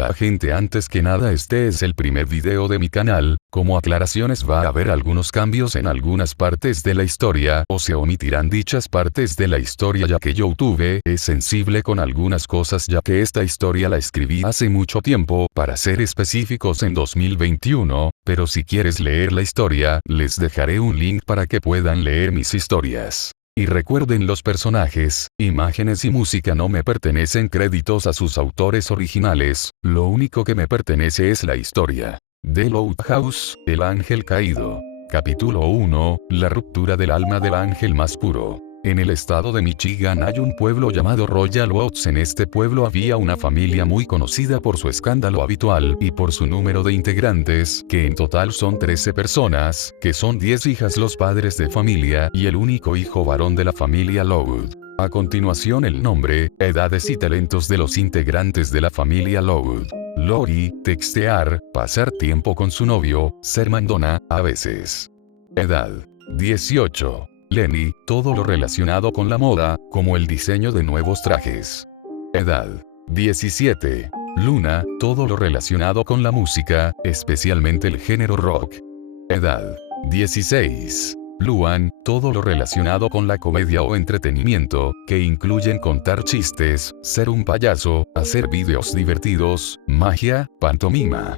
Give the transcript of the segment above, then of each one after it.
Hola gente, antes que nada este es el primer video de mi canal. Como aclaraciones va a haber algunos cambios en algunas partes de la historia o se omitirán dichas partes de la historia ya que YouTube es sensible con algunas cosas ya que esta historia la escribí hace mucho tiempo, para ser específicos en 2021, pero si quieres leer la historia, les dejaré un link para que puedan leer mis historias. Y recuerden, los personajes, imágenes y música no me pertenecen créditos a sus autores originales, lo único que me pertenece es la historia. The Lighthouse, el ángel caído. Capítulo 1, la ruptura del alma del ángel más puro. En el estado de Michigan hay un pueblo llamado Royal Oaks. En este pueblo había una familia muy conocida por su escándalo habitual y por su número de integrantes, que en total son 13 personas, que son 10 hijas, los padres de familia y el único hijo varón de la familia Lowood. A continuación el nombre, edades y talentos de los integrantes de la familia Lowood. Lori, textear, pasar tiempo con su novio, ser mandona, a veces. Edad: 18. Lenny, todo lo relacionado con la moda, como el diseño de nuevos trajes. Edad: 17. Luna, todo lo relacionado con la música, especialmente el género rock. Edad: 16. Luan, todo lo relacionado con la comedia o entretenimiento, que incluyen contar chistes, ser un payaso, hacer videos divertidos, magia, pantomima.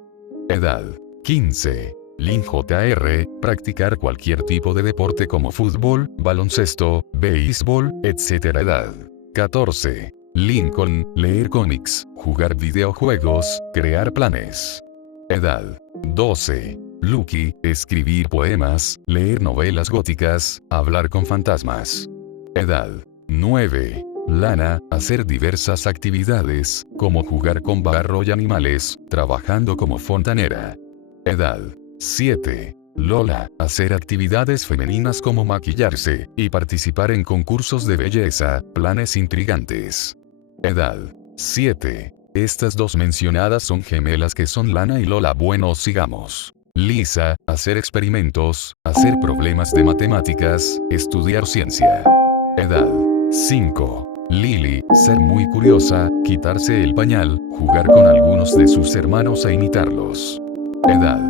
Edad: 15. Lynn Jr., practicar cualquier tipo de deporte como fútbol, baloncesto, béisbol, etc. Edad: 14. Lincoln, leer cómics, jugar videojuegos, crear planes. Edad: 12. Lucky, escribir poemas, leer novelas góticas, hablar con fantasmas. Edad: 9. Lana, hacer diversas actividades, como jugar con barro y animales, trabajando como fontanera. Edad: 7. Lola, hacer actividades femeninas como maquillarse, y participar en concursos de belleza, planes intrigantes. Edad: 7. Estas dos mencionadas son gemelas que son Lana y Lola. Bueno, sigamos. Lisa, hacer experimentos, hacer problemas de matemáticas, estudiar ciencia. Edad: 5. Lily, ser muy curiosa, quitarse el pañal, jugar con algunos de sus hermanos e imitarlos. Edad: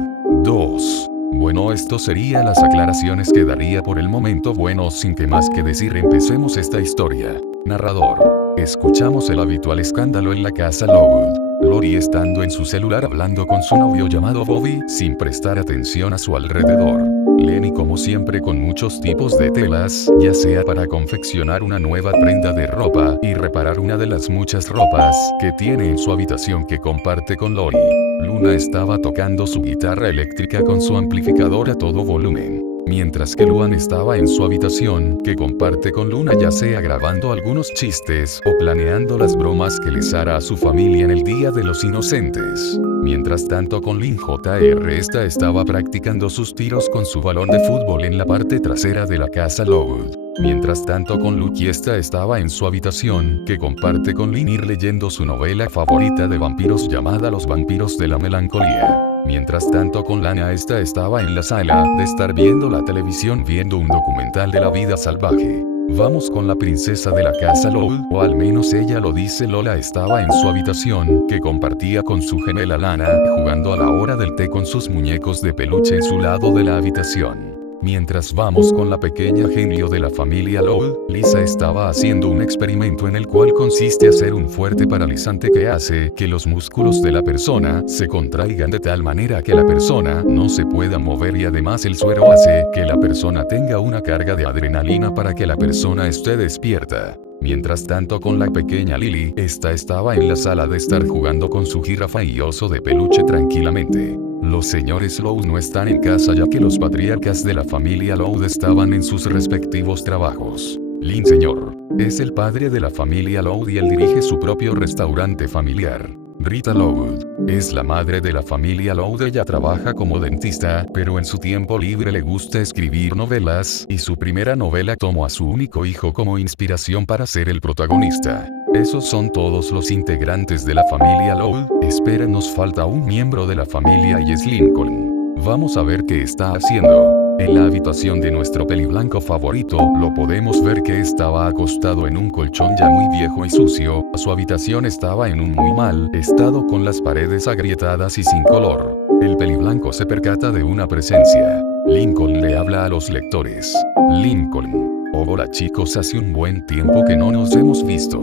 2. Bueno, esto sería las aclaraciones que daría por el momento. Bueno, sin que más que decir, empecemos esta historia. Narrador. Escuchamos el habitual escándalo en la casa Lowood. Lori estando en su celular hablando con su novio llamado Bobby, sin prestar atención a su alrededor. Lenny como siempre con muchos tipos de telas, ya sea para confeccionar una nueva prenda de ropa y reparar una de las muchas ropas que tiene en su habitación que comparte con Lori. Luna estaba tocando su guitarra eléctrica con su amplificador a todo volumen, mientras que Luan estaba en su habitación, que comparte con Luna, ya sea grabando algunos chistes o planeando las bromas que les hará a su familia en el Día de los Inocentes. Mientras tanto con Lynn Jr. esta estaba practicando sus tiros con su balón de fútbol en la parte trasera de la casa Lowood. Mientras tanto con Lucky esta estaba en su habitación, que comparte con Lynn, ir leyendo su novela favorita de vampiros llamada Los vampiros de la melancolía. Mientras tanto con Lana esta estaba en la sala de estar viendo la televisión viendo un documental de la vida salvaje. Vamos con la princesa de la casa Lowood, o al menos ella lo dice. Lola estaba en su habitación, que compartía con su gemela Lana, jugando a la hora del té con sus muñecos de peluche en su lado de la habitación. Mientras vamos con la pequeña genio de la familia Lowood, Lisa estaba haciendo un experimento en el cual consiste hacer un fuerte paralizante que hace que los músculos de la persona se contraigan de tal manera que la persona no se pueda mover, y además el suero hace que la persona tenga una carga de adrenalina para que la persona esté despierta. Mientras tanto con la pequeña Lily, esta estaba en la sala de estar jugando con su jirafa y oso de peluche tranquilamente. Los señores Lowood no están en casa ya que los patriarcas de la familia Lowood estaban en sus respectivos trabajos. Lynn Sr. es el padre de la familia Lowood y él dirige su propio restaurante familiar. Rita Lowood es la madre de la familia Lowood. Ella trabaja como dentista, pero en su tiempo libre le gusta escribir novelas, y su primera novela tomó a su único hijo como inspiración para ser el protagonista. Esos son todos los integrantes de la familia Lowood. Espera, nos falta un miembro de la familia y es Lincoln. Vamos a ver qué está haciendo. En la habitación de nuestro peliblanco favorito, lo podemos ver que estaba acostado en un colchón ya muy viejo y sucio. Su habitación estaba en un muy mal estado con las paredes agrietadas y sin color. El peliblanco se percata de una presencia. Lincoln le habla a los lectores. Lincoln. Hola chicos, hace un buen tiempo que no nos hemos visto.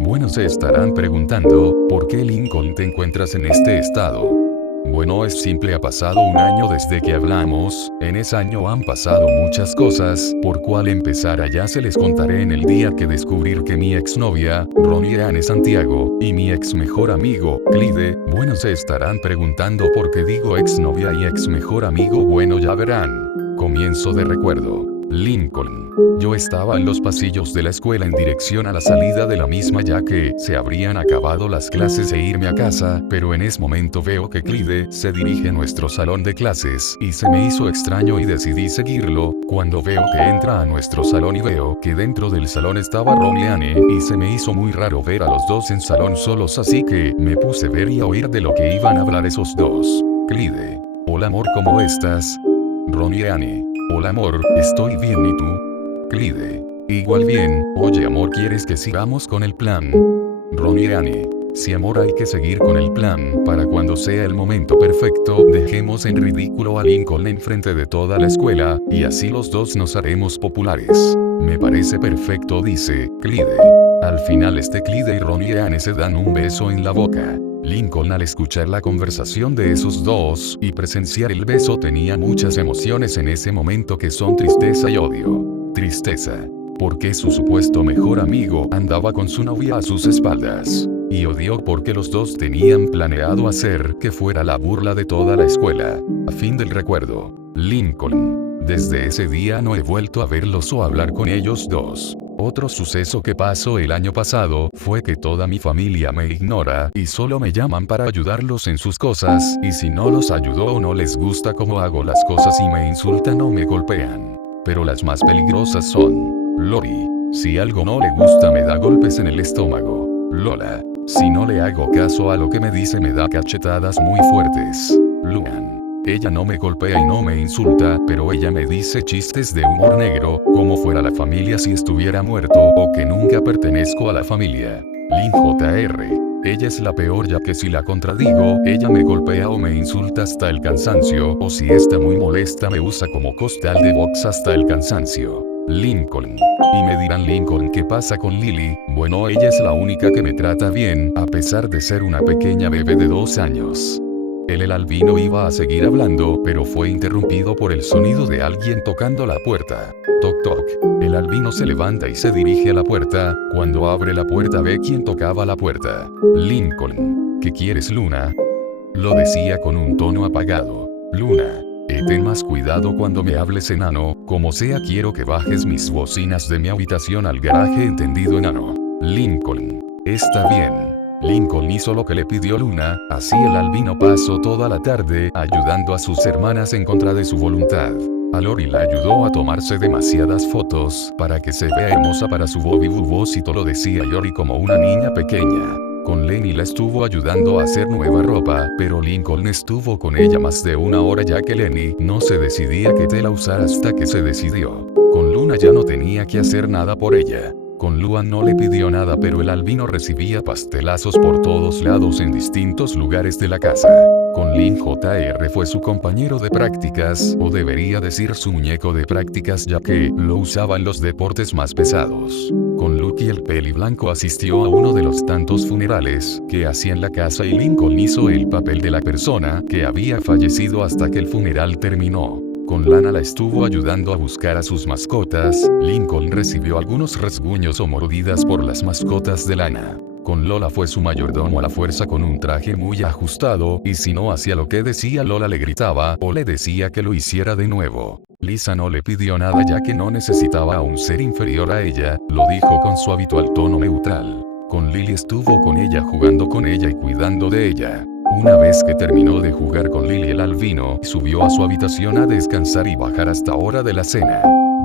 Bueno, se estarán preguntando, ¿por qué Lincoln te encuentras en este estado? Bueno, es simple, ha pasado un año desde que hablamos, en ese año han pasado muchas cosas, por cuál empezar allá se les contaré en el día que descubrir que mi exnovia, Ronnie Anne Santiago, y mi ex mejor amigo, Clyde, bueno, se estarán preguntando por qué digo exnovia y ex mejor amigo, bueno, ya verán. Comienzo de recuerdo. Lincoln. Yo estaba en los pasillos de la escuela en dirección a la salida de la misma ya que se habrían acabado las clases e irme a casa, pero en ese momento veo que Clyde se dirige a nuestro salón de clases y se me hizo extraño y decidí seguirlo. Cuando veo que entra a nuestro salón y veo que dentro del salón estaba Ronnie Anne y se me hizo muy raro ver a los dos en salón solos, así que me puse a ver y a oír de lo que iban a hablar esos dos. Clyde. Hola amor, ¿cómo estás? Ronnie Anne. Hola amor, estoy bien, ¿y tú? Clyde. Igual bien. Oye amor, ¿quieres que sigamos con el plan? Ronnie Anne. Sí amor, hay que seguir con el plan, para cuando sea el momento perfecto, dejemos en ridículo a Lincoln enfrente de toda la escuela, y así los dos nos haremos populares. Me parece perfecto, dice Clyde. Al final Clyde y Ronnie Anne se dan un beso en la boca. Lincoln, al escuchar la conversación de esos dos y presenciar el beso, tenía muchas emociones en ese momento que son tristeza y odio. Tristeza, porque su supuesto mejor amigo andaba con su novia a sus espaldas. Y odio porque los dos tenían planeado hacer que fuera la burla de toda la escuela. A fin del recuerdo. Lincoln. Desde ese día no he vuelto a verlos o hablar con ellos dos. Otro suceso que pasó el año pasado fue que toda mi familia me ignora y solo me llaman para ayudarlos en sus cosas, y si no los ayudo o no les gusta cómo hago las cosas y me insultan o me golpean. Pero las más peligrosas son Lori. Si algo no le gusta me da golpes en el estómago. Lola. Si no le hago caso a lo que me dice me da cachetadas muy fuertes. Luan. Ella no me golpea y no me insulta, pero ella me dice chistes de humor negro, como fuera la familia si estuviera muerto, o que nunca pertenezco a la familia. Lynn Jr. Ella es la peor ya que si la contradigo, ella me golpea o me insulta hasta el cansancio, o si está muy molesta me usa como costal de box hasta el cansancio. Lincoln. Y me dirán, Lincoln, ¿qué pasa con Lily? Bueno, ella es la única que me trata bien, a pesar de ser una pequeña bebé de 2 años. El albino iba a seguir hablando, pero fue interrumpido por el sonido de alguien tocando la puerta. Toc toc. El albino se levanta y se dirige a la puerta. Cuando abre la puerta ve quién tocaba la puerta. Lincoln. ¿Qué quieres, Luna? Lo decía con un tono apagado. Luna. Ten más cuidado cuando me hables, enano. Como sea, quiero que bajes mis bocinas de mi habitación al garaje, ¿entendido, enano? Lincoln. Está bien. Lincoln hizo lo que le pidió Luna, así el albino pasó toda la tarde ayudando a sus hermanas en contra de su voluntad. A Lori la ayudó a tomarse demasiadas fotos para que se vea hermosa para su Bobby Bubosito, lo decía Lori como una niña pequeña. Con Lenny la estuvo ayudando a hacer nueva ropa, pero Lincoln estuvo con ella más de 1 hora ya que Lenny no se decidía qué tela usar hasta que se decidió. Con Luna ya no tenía que hacer nada por ella. Con Luan no le pidió nada, pero el albino recibía pastelazos por todos lados en distintos lugares de la casa. Con Lynn Jr. fue su compañero de prácticas, o debería decir su muñeco de prácticas ya que lo usaba en los deportes más pesados. Con Luke y el peliblanco asistió a uno de los tantos funerales que hacía en la casa y Lincoln hizo el papel de la persona que había fallecido hasta que el funeral terminó. Con Lana la estuvo ayudando a buscar a sus mascotas. Lincoln recibió algunos rasguños o mordidas por las mascotas de Lana. Con Lola fue su mayordomo a la fuerza con un traje muy ajustado, y si no hacía lo que decía Lola le gritaba o le decía que lo hiciera de nuevo. Lisa no le pidió nada ya que no necesitaba a un ser inferior a ella, lo dijo con su habitual tono neutral. Con Lily estuvo con ella, jugando con ella y cuidando de ella. Una vez que terminó de jugar con Lily, el albino subió a su habitación a descansar y bajar hasta hora de la cena.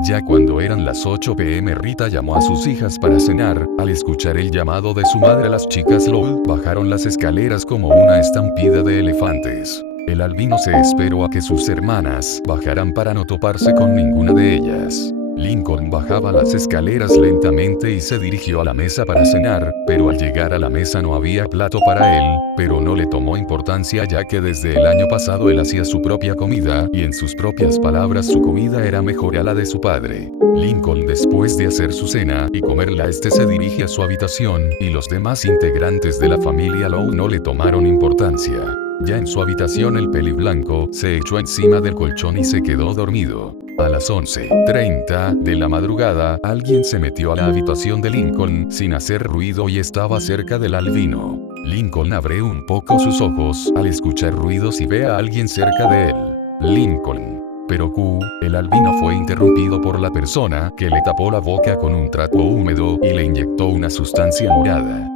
Ya cuando eran las 8 p.m. Rita llamó a sus hijas para cenar. Al escuchar el llamado de su madre, las chicas LOL bajaron las escaleras como una estampida de elefantes. El albino se esperó a que sus hermanas bajaran para no toparse con ninguna de ellas. Lincoln bajaba las escaleras lentamente y se dirigió a la mesa para cenar, pero al llegar a la mesa no había plato para él, pero no le tomó importancia ya que desde el año pasado él hacía su propia comida y en sus propias palabras su comida era mejor a la de su padre. Lincoln después de hacer su cena y comerla se dirige a su habitación y los demás integrantes de la familia Loud no le tomaron importancia. Ya en su habitación el peliblanco se echó encima del colchón y se quedó dormido. A las 11:30 de la madrugada, alguien se metió a la habitación de Lincoln sin hacer ruido y estaba cerca del albino. Lincoln abre un poco sus ojos al escuchar ruidos y ve a alguien cerca de él. Lincoln. Pero el albino fue interrumpido por la persona que le tapó la boca con un trapo húmedo y le inyectó una sustancia morada.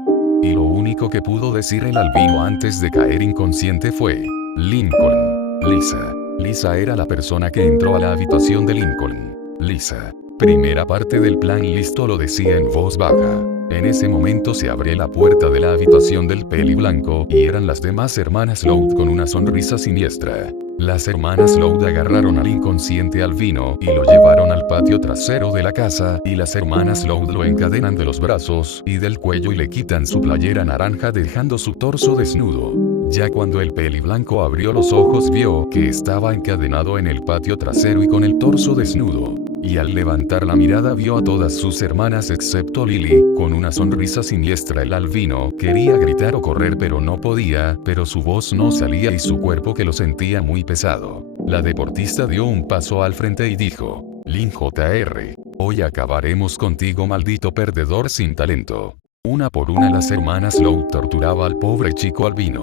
Y lo único que pudo decir el albino antes de caer inconsciente fue: Lincoln. Lisa. Lisa era la persona que entró a la habitación de Lincoln. Lisa. Primera parte del plan listo lo decía en voz baja. En ese momento se abrió la puerta de la habitación del peliblanco y eran las demás hermanas Loud con una sonrisa siniestra. Las hermanas Loud agarraron al inconsciente albino y lo llevaron al patio trasero de la casa y las hermanas Loud lo encadenan de los brazos y del cuello y le quitan su playera naranja dejando su torso desnudo. Ya cuando el peliblanco abrió los ojos vio que estaba encadenado en el patio trasero y con el torso desnudo. Y al levantar la mirada vio a todas sus hermanas excepto Lily, con una sonrisa siniestra. El albino quería gritar o correr pero no podía, pero su voz no salía y su cuerpo que lo sentía muy pesado. La deportista dio un paso al frente y dijo: Lin Jr., hoy acabaremos contigo, maldito perdedor sin talento. Una por una las hermanas Loud torturaba al pobre chico albino.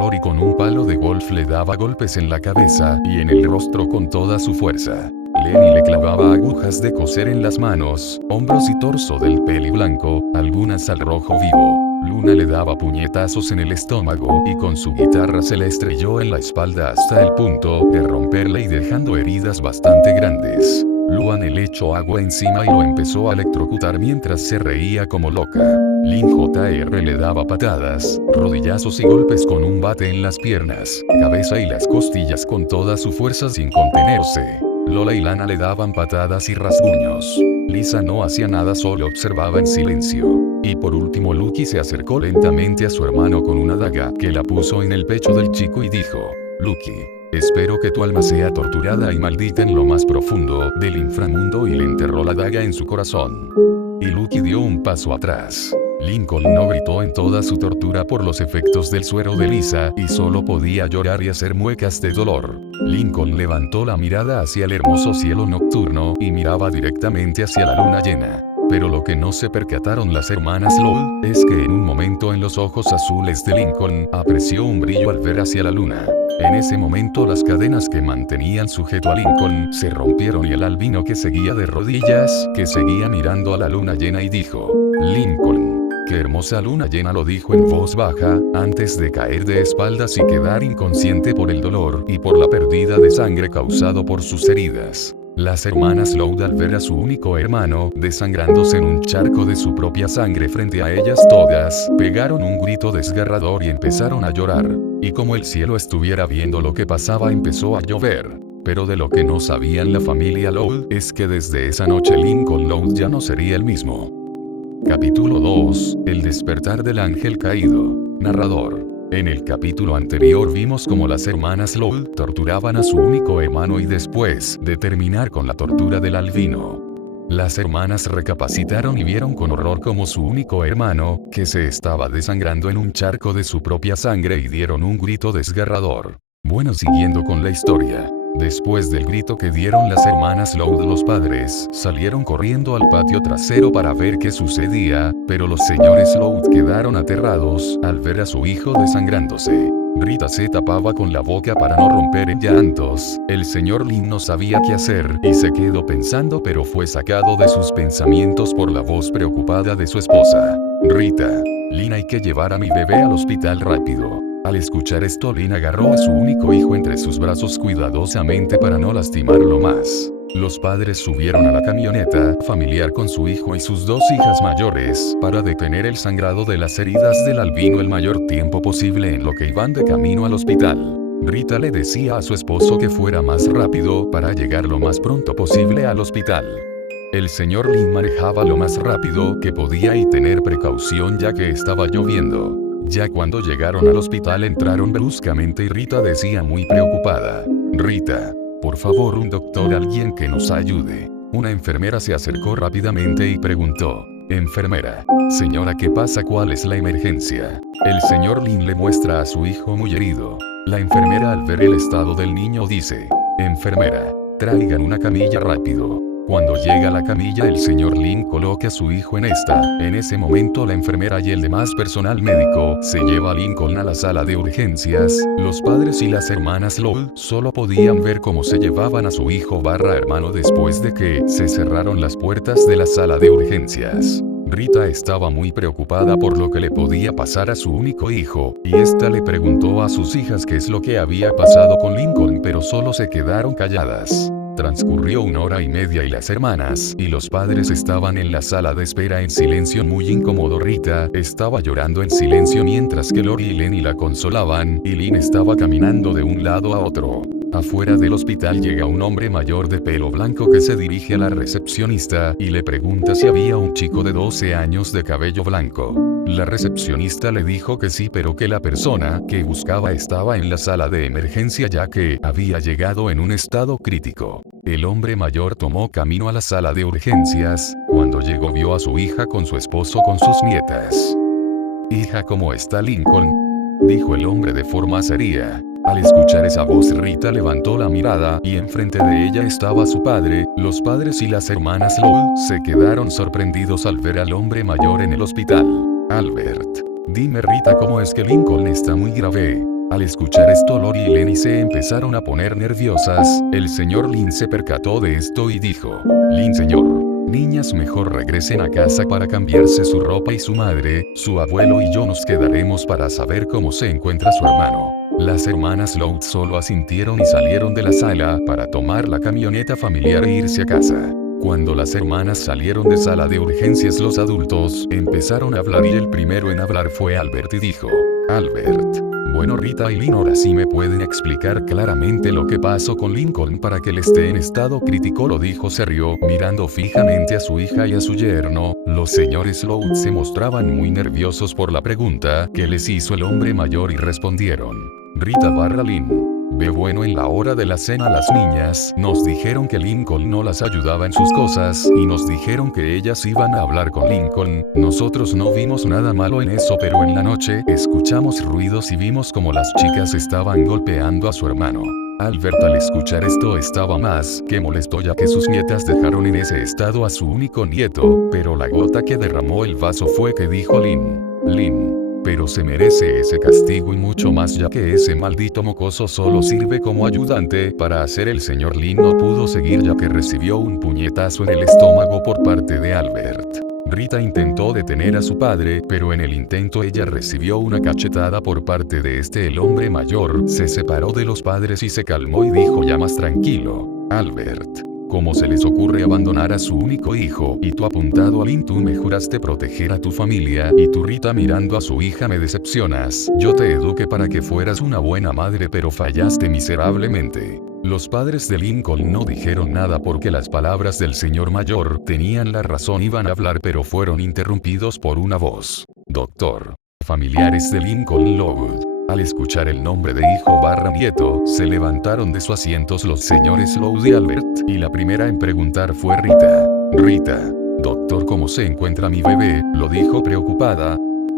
Lori con un palo de golf le daba golpes en la cabeza y en el rostro con toda su fuerza. Lenny le clavaba agujas de coser en las manos, hombros y torso del peliblanco, algunas al rojo vivo. Luna le daba puñetazos en el estómago y con su guitarra se le estrelló en la espalda hasta el punto de romperla y dejando heridas bastante grandes. Luan le echó agua encima y lo empezó a electrocutar mientras se reía como loca. Lin Jr. le daba patadas, rodillazos y golpes con un bate en las piernas, cabeza y las costillas con toda su fuerza sin contenerse. Lola y Lana le daban patadas y rasguños. Lisa no hacía nada, solo observaba en silencio. Y por último Lucky se acercó lentamente a su hermano con una daga que la puso en el pecho del chico y dijo: Lucky, espero que tu alma sea torturada y maldita en lo más profundo del inframundo, y le enterró la daga en su corazón. Y Lucky dio un paso atrás. Lincoln no gritó en toda su tortura por los efectos del suero de Lisa y solo podía llorar y hacer muecas de dolor. Lincoln levantó la mirada hacia el hermoso cielo nocturno y miraba directamente hacia la luna llena. Pero lo que no se percataron las hermanas Loud es que en un momento en los ojos azules de Lincoln apreció un brillo al ver hacia la luna. En ese momento las cadenas que mantenían sujeto a Lincoln se rompieron y el albino, que seguía de rodillas, que seguía mirando a la luna llena, y dijo: Lincoln. ¡Qué hermosa luna llena!, lo dijo en voz baja, antes de caer de espaldas y quedar inconsciente por el dolor y por la pérdida de sangre causado por sus heridas. Las hermanas Loud, al ver a su único hermano desangrándose en un charco de su propia sangre frente a ellas todas, pegaron un grito desgarrador y empezaron a llorar. Y como el cielo estuviera viendo lo que pasaba, empezó a llover. Pero de lo que no sabían la familia Loud es que desde esa noche Lincoln Loud ya no sería el mismo. Capítulo 2. El despertar del ángel caído. Narrador. En el capítulo anterior vimos cómo las hermanas Loud torturaban a su único hermano y después de terminar con la tortura del albino, las hermanas recapacitaron y vieron con horror cómo su único hermano, que se estaba desangrando en un charco de su propia sangre, y dieron un grito desgarrador. Bueno, siguiendo con la historia. Después del grito que dieron las hermanas Loud, los padres salieron corriendo al patio trasero para ver qué sucedía, pero los señores Loud quedaron aterrados al ver a su hijo desangrándose. Rita se tapaba con la boca para no romper en llantos. El señor Lin no sabía qué hacer y se quedó pensando, pero fue sacado de sus pensamientos por la voz preocupada de su esposa. Rita, Lin, hay que llevar a mi bebé al hospital rápido. Al escuchar esto, Lin agarró a su único hijo entre sus brazos cuidadosamente para no lastimarlo más. Los padres subieron a la camioneta familiar con su hijo y sus dos hijas mayores para detener el sangrado de las heridas del albino el mayor tiempo posible en lo que iban de camino al hospital. Rita le decía a su esposo que fuera más rápido para llegar lo más pronto posible al hospital. El señor Lin manejaba lo más rápido que podía y tener precaución ya que estaba lloviendo. Ya cuando llegaron al hospital entraron bruscamente y Rita decía muy preocupada: Rita, por favor, un doctor, alguien que nos ayude. Una enfermera se acercó rápidamente y preguntó: Enfermera, señora, ¿qué pasa? ¿Cuál es la emergencia? El señor Lin le muestra a su hijo muy herido. La enfermera, al ver el estado del niño, dice: Enfermera, traigan una camilla rápido. Cuando llega la camilla, el señor Lin coloca a su hijo en esta. En ese momento la enfermera y el demás personal médico se lleva a Lincoln a la sala de urgencias. Los padres y las hermanas Lowe solo podían ver cómo se llevaban a su hijo hermano después de que se cerraron las puertas de la sala de urgencias. Rita estaba muy preocupada por lo que le podía pasar a su único hijo, y esta le preguntó a sus hijas qué es lo que había pasado con Lincoln, pero solo se quedaron calladas. Transcurrió 1 hora y media y las hermanas y los padres estaban en la sala de espera en silencio muy incómodo. Rita estaba llorando en silencio mientras que Lori y Lenny la consolaban, y Lynn estaba caminando de un lado a otro. Afuera del hospital llega un hombre mayor de pelo blanco que se dirige a la recepcionista y le pregunta si había un chico de 12 años de cabello blanco. La recepcionista le dijo que sí, pero que la persona que buscaba estaba en la sala de emergencia ya que había llegado en un estado crítico. El hombre mayor tomó camino a la sala de urgencias. Cuando llegó vio a su hija con su esposo con sus nietas. «Hija, ¿cómo está Lincoln?», dijo el hombre de forma seria. Al escuchar esa voz, Rita levantó la mirada y enfrente de ella estaba su padre. Los padres y las hermanas Lowe se quedaron sorprendidos al ver al hombre mayor en el hospital. «Albert, dime Rita, ¿cómo es que Lincoln está muy grave?». Al escuchar esto, Lori y Lenny se empezaron a poner nerviosas. El señor Lin se percató de esto y dijo: «Lin, señor, niñas, mejor regresen a casa para cambiarse su ropa y su madre, su abuelo y yo nos quedaremos para saber cómo se encuentra su hermano». Las hermanas Lowe solo asintieron y salieron de la sala para tomar la camioneta familiar e irse a casa. Cuando las hermanas salieron de sala de urgencias, los adultos empezaron a hablar y el primero en hablar fue Albert y dijo: «Albert, bueno, Rita y Lynn, ahora sí me pueden explicar claramente lo que pasó con Lincoln para que él esté en estado crítico», lo dijo serio, mirando fijamente a su hija y a su yerno. Los señores Lowe se mostraban muy nerviosos por la pregunta que les hizo el hombre mayor y respondieron: «Rita / Lynn, ve, bueno, en la hora de la cena las niñas nos dijeron que Lincoln no las ayudaba en sus cosas y nos dijeron que ellas iban a hablar con Lincoln. Nosotros no vimos nada malo en eso, pero en la noche escuchamos ruidos y vimos como las chicas estaban golpeando a su hermano». Albert, al escuchar esto, estaba más que molesto ya que sus nietas dejaron en ese estado a su único nieto, pero la gota que derramó el vaso fue que dijo Lynn: «Lynn, pero se merece ese castigo y mucho más, ya que ese maldito mocoso solo sirve como ayudante para hacer». El señor Lin no pudo seguir ya que recibió un puñetazo en el estómago por parte de Albert. Rita intentó detener a su padre, pero en el intento ella recibió una cachetada por parte de este. El hombre mayor se separó de los padres y se calmó y dijo ya más tranquilo: «Albert, ¿cómo se les ocurre abandonar a su único hijo? Y tú, apuntado a Lin, tú me juraste proteger a tu familia, y tú, Rita, mirando a su hija me decepcionas. Yo te eduqué para que fueras una buena madre, pero fallaste miserablemente». Los padres de Lincoln no dijeron nada porque las palabras del señor mayor tenían la razón. Iban a hablar pero fueron interrumpidos por una voz: «Doctor». Familiares de Lincoln Lowe, al escuchar el nombre de hijo / nieto, se levantaron de sus asientos los señores Lowe y Albert, y la primera en preguntar fue Rita. «Rita, doctor, ¿cómo se encuentra mi bebé?», lo dijo preocupada.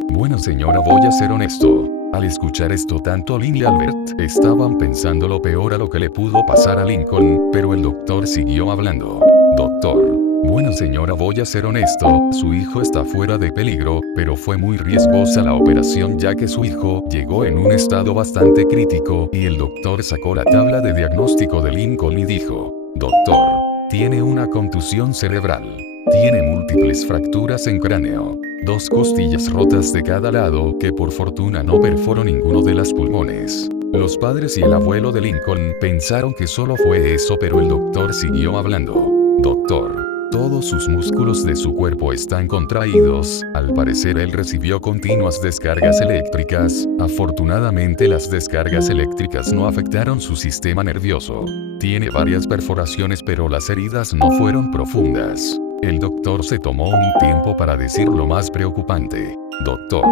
«Bueno, señora, voy a ser honesto». Al escuchar esto, tanto Lynn y Albert estaban pensando lo peor a lo que le pudo pasar a Lincoln, pero el doctor siguió hablando. «Doctor, bueno, señora, voy a ser honesto, su hijo está fuera de peligro, pero fue muy riesgosa la operación ya que su hijo llegó en un estado bastante crítico». Y el doctor sacó la tabla de diagnóstico de Lincoln y dijo: «Doctor, tiene una contusión cerebral, tiene múltiples fracturas en cráneo, 2 costillas rotas de cada lado que por fortuna no perforó ninguno de los pulmones». Los padres y el abuelo de Lincoln pensaron que solo fue eso, pero el doctor siguió hablando. «Doctor, Todos sus músculos de su cuerpo están contraídos, al parecer él recibió continuas descargas eléctricas, afortunadamente las descargas eléctricas no afectaron su sistema nervioso. Tiene varias perforaciones pero las heridas no fueron profundas. El doctor se tomó un tiempo para decir lo más preocupante. Doctor.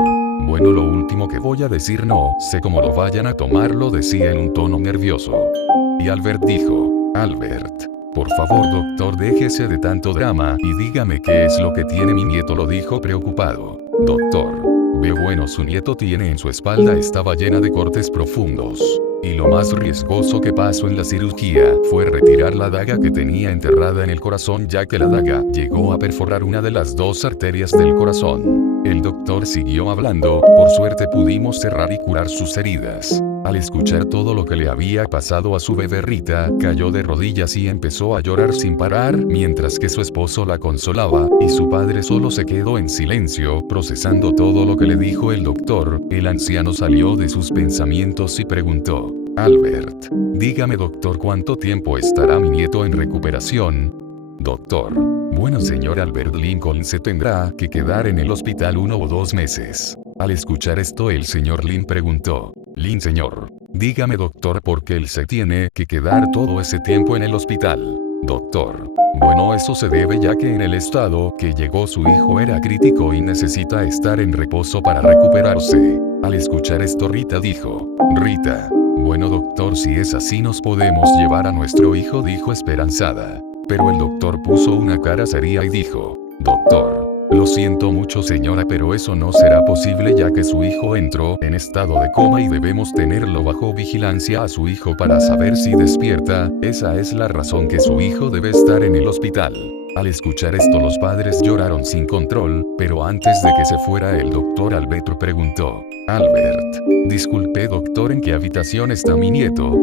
Bueno, lo último que voy a decir no sé cómo lo vayan a tomar, lo decía en un tono nervioso. Y Albert dijo, Albert. Por favor doctor, déjese de tanto drama y dígame qué es lo que tiene mi nieto, lo dijo preocupado. Doctor. Bueno, su nieto tiene en su espalda estaba llena de cortes profundos. Y lo más riesgoso que pasó en la cirugía fue retirar la daga que tenía enterrada en el corazón, ya que la daga llegó a perforar una de las 2 arterias del corazón. El doctor siguió hablando, por suerte pudimos cerrar y curar sus heridas. Al escuchar todo lo que le había pasado a su bebé Rita, cayó de rodillas y empezó a llorar sin parar, mientras que su esposo la consolaba, y su padre solo se quedó en silencio, procesando todo lo que le dijo el doctor. El anciano salió de sus pensamientos y preguntó, Albert, dígame doctor, ¿cuánto tiempo estará mi nieto en recuperación? Doctor. Bueno, señor Albert, Lincoln se tendrá que quedar en el hospital 1 o 2 meses. Al escuchar esto el señor Lin preguntó, Lin señor, dígame doctor, ¿por qué él se tiene que quedar todo ese tiempo en el hospital? Doctor. Bueno, eso se debe ya que en el estado que llegó su hijo era crítico y necesita estar en reposo para recuperarse. Al escuchar esto Rita dijo, Rita. Bueno doctor, si es así nos podemos llevar a nuestro hijo, dijo esperanzada. Pero el doctor puso una cara seria y dijo, doctor. Lo siento mucho señora, pero eso no será posible ya que su hijo entró en estado de coma y debemos tenerlo bajo vigilancia a su hijo para saber si despierta. Esa es la razón que su hijo debe estar en el hospital. Al escuchar esto los padres lloraron sin control, pero antes de que se fuera el doctor Albert preguntó, Albert, disculpe doctor, ¿en qué habitación está mi nieto?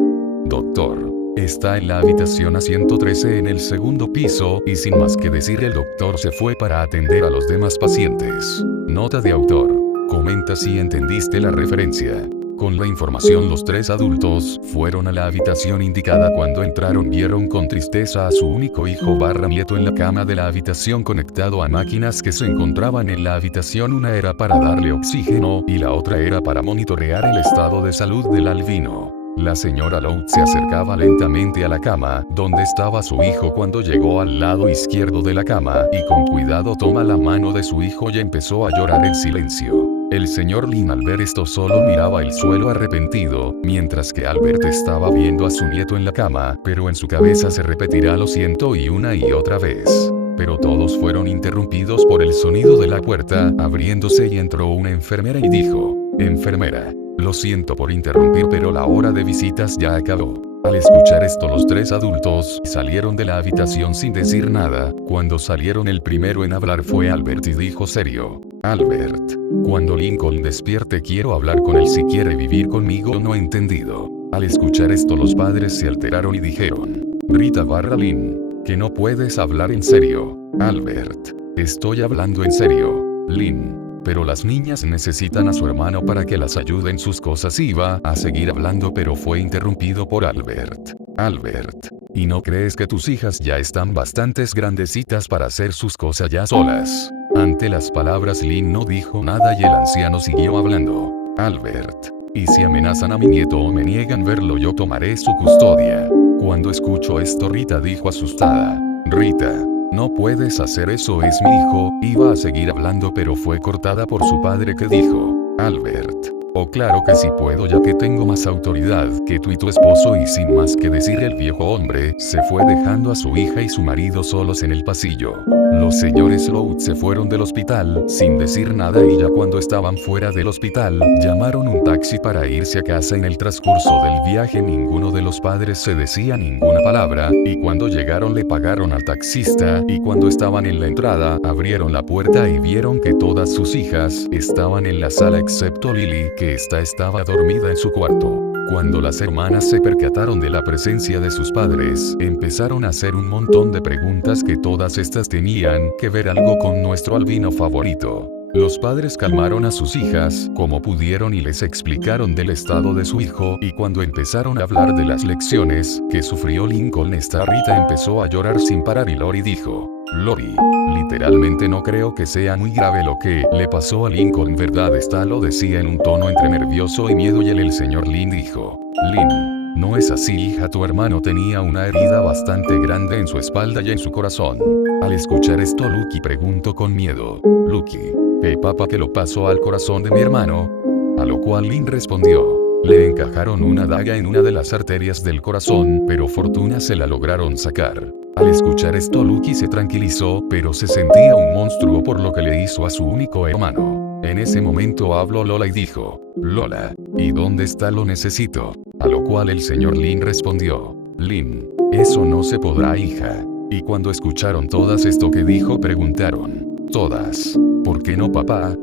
Doctor. Está en la habitación A113 en el segundo piso, y sin más que decir el doctor se fue para atender a los demás pacientes. Nota de autor. Comenta si entendiste la referencia. Con la información los 3 adultos fueron a la habitación indicada. Cuando entraron vieron con tristeza a su único hijo / nieto en la cama de la habitación conectado a máquinas que se encontraban en la habitación. Una era para darle oxígeno y la otra era para monitorear el estado de salud del albino. La señora Loud se acercaba lentamente a la cama, donde estaba su hijo. Cuando llegó al lado izquierdo de la cama, y con cuidado toma la mano de su hijo y empezó a llorar en silencio. El señor Lin al ver esto solo miraba el suelo arrepentido, mientras que Albert estaba viendo a su nieto en la cama, pero en su cabeza se repetirá lo siento y una y otra vez. Pero todos fueron interrumpidos por el sonido de la puerta abriéndose y entró una enfermera y dijo, enfermera. Lo siento por interrumpir, pero la hora de visitas ya acabó. Al escuchar esto los 3 adultos salieron de la habitación sin decir nada. Cuando salieron el primero en hablar fue Albert y dijo serio, Albert, cuando Lincoln despierte quiero hablar con él, si quiere vivir conmigo. No entendido. Al escuchar esto los padres se alteraron y dijeron, Rita / Lin, que no puedes hablar en serio. Albert, estoy hablando en serio. Lin. Pero las niñas necesitan a su hermano para que las ayude en sus cosas. Iba a seguir hablando pero fue interrumpido por Albert. Albert, ¿y no crees que tus hijas ya están bastantes grandecitas para hacer sus cosas ya solas? Ante las palabras Lin no dijo nada y el anciano siguió hablando. Albert, ¿y si amenazan a mi nieto o me niegan verlo, yo tomaré su custodia? Cuando escuchó esto Rita dijo asustada, Rita. No puedes hacer eso, es mi hijo. Iba a seguir hablando pero fue cortada por su padre que dijo, Albert, oh claro que sí puedo ya que tengo más autoridad que tú y tu esposo. Y sin más que decir el viejo hombre se fue dejando a su hija y su marido solos en el pasillo. Los señores Loud se fueron del hospital sin decir nada y ya cuando estaban fuera del hospital llamaron un taxi para irse a casa. En el transcurso del viaje ninguno de los padres se decía ninguna palabra y cuando llegaron le pagaron al taxista y cuando estaban en la entrada abrieron la puerta y vieron que todas sus hijas estaban en la sala excepto Lily, que estaba dormida en su cuarto. Cuando las hermanas se percataron de la presencia de sus padres, empezaron a hacer un montón de preguntas que todas estas tenían que ver algo con nuestro albino favorito. Los padres calmaron a sus hijas como pudieron y les explicaron del estado de su hijo, y cuando empezaron a hablar de las lecciones que sufrió Lincoln, esta Rita empezó a llorar sin parar y Lori dijo, Lori. Literalmente no creo que sea muy grave lo que le pasó a Lincoln, ¿verdad? Esta lo decía en un tono entre nervioso y miedo y el señor Lin dijo. Lin. No es así, hija, tu hermano tenía una herida bastante grande en su espalda y en su corazón. Al escuchar esto, Lucky preguntó con miedo. Lucky. Papá, ¿qué lo pasó al corazón de mi hermano? A lo cual Lin respondió. Le encajaron una daga en una de las arterias del corazón, pero fortuna se la lograron sacar. Al escuchar esto, Lucky se tranquilizó, pero se sentía un monstruo por lo que le hizo a su único hermano. En ese momento habló Lola y dijo, Lola, ¿y dónde está? Lo necesito. A lo cual el señor Lin respondió, Lin, eso no se podrá, hija. Y cuando escucharon todas esto que dijo, preguntaron, todas, ¿por qué no, papá?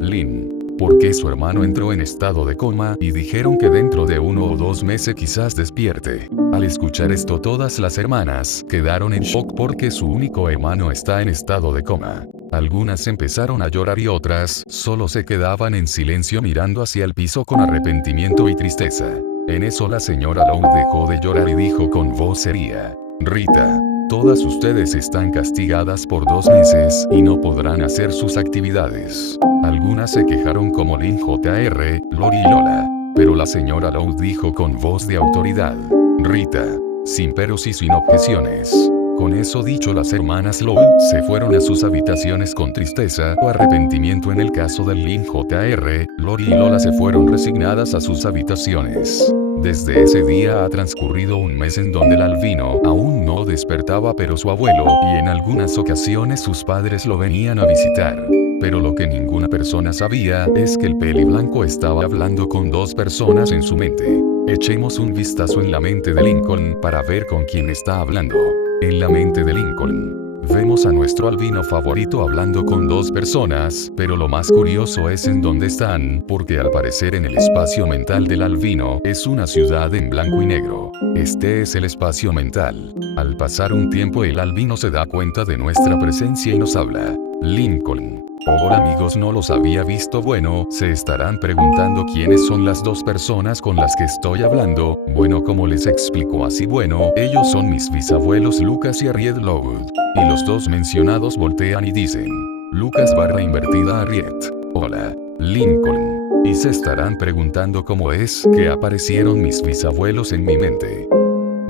Lin, porque su hermano entró en estado de coma y dijeron que dentro de 1 o 2 meses quizás despierte. Al escuchar esto, todas las hermanas quedaron en shock porque su único hermano está en estado de coma. Algunas empezaron a llorar y otras solo se quedaban en silencio mirando hacia el piso con arrepentimiento y tristeza. En eso la señora Lowe dejó de llorar y dijo con voz seria, Rita, todas ustedes están castigadas por 2 meses y no podrán hacer sus actividades. Algunas se quejaron como Lin, Jr., Lori y Lola, pero la señora Lowe dijo con voz de autoridad, Rita, sin peros y sin objeciones. Con eso dicho, las hermanas Lowe se fueron a sus habitaciones con tristeza o arrepentimiento. En el caso de Lin, Jr., Lori y Lola se fueron resignadas a sus habitaciones. Desde ese día ha transcurrido 1 mes en donde el albino aún no despertaba, pero su abuelo y en algunas ocasiones sus padres lo venían a visitar. Pero lo que ninguna persona sabía es que el peli blanco estaba hablando con 2 personas en su mente. Echemos un vistazo en la mente de Lincoln para ver con quién está hablando. En la mente de Lincoln, vemos a nuestro albino favorito hablando con 2 personas, pero lo más curioso es en dónde están, porque al parecer en el espacio mental del albino es una ciudad en blanco y negro. Este es el espacio mental. Al pasar un tiempo, el albino se da cuenta de nuestra presencia y nos habla. Lincoln. Hola amigos, no los había visto. Bueno, se estarán preguntando quiénes son las 2 personas con las que estoy hablando. Bueno, como les explico así, bueno, ellos son mis bisabuelos Lucas y Harriet Lowe. Y los 2 mencionados voltean y dicen, Lucas / invertida Harriet. Hola, Lincoln. Y se estarán preguntando cómo es que aparecieron mis bisabuelos en mi mente.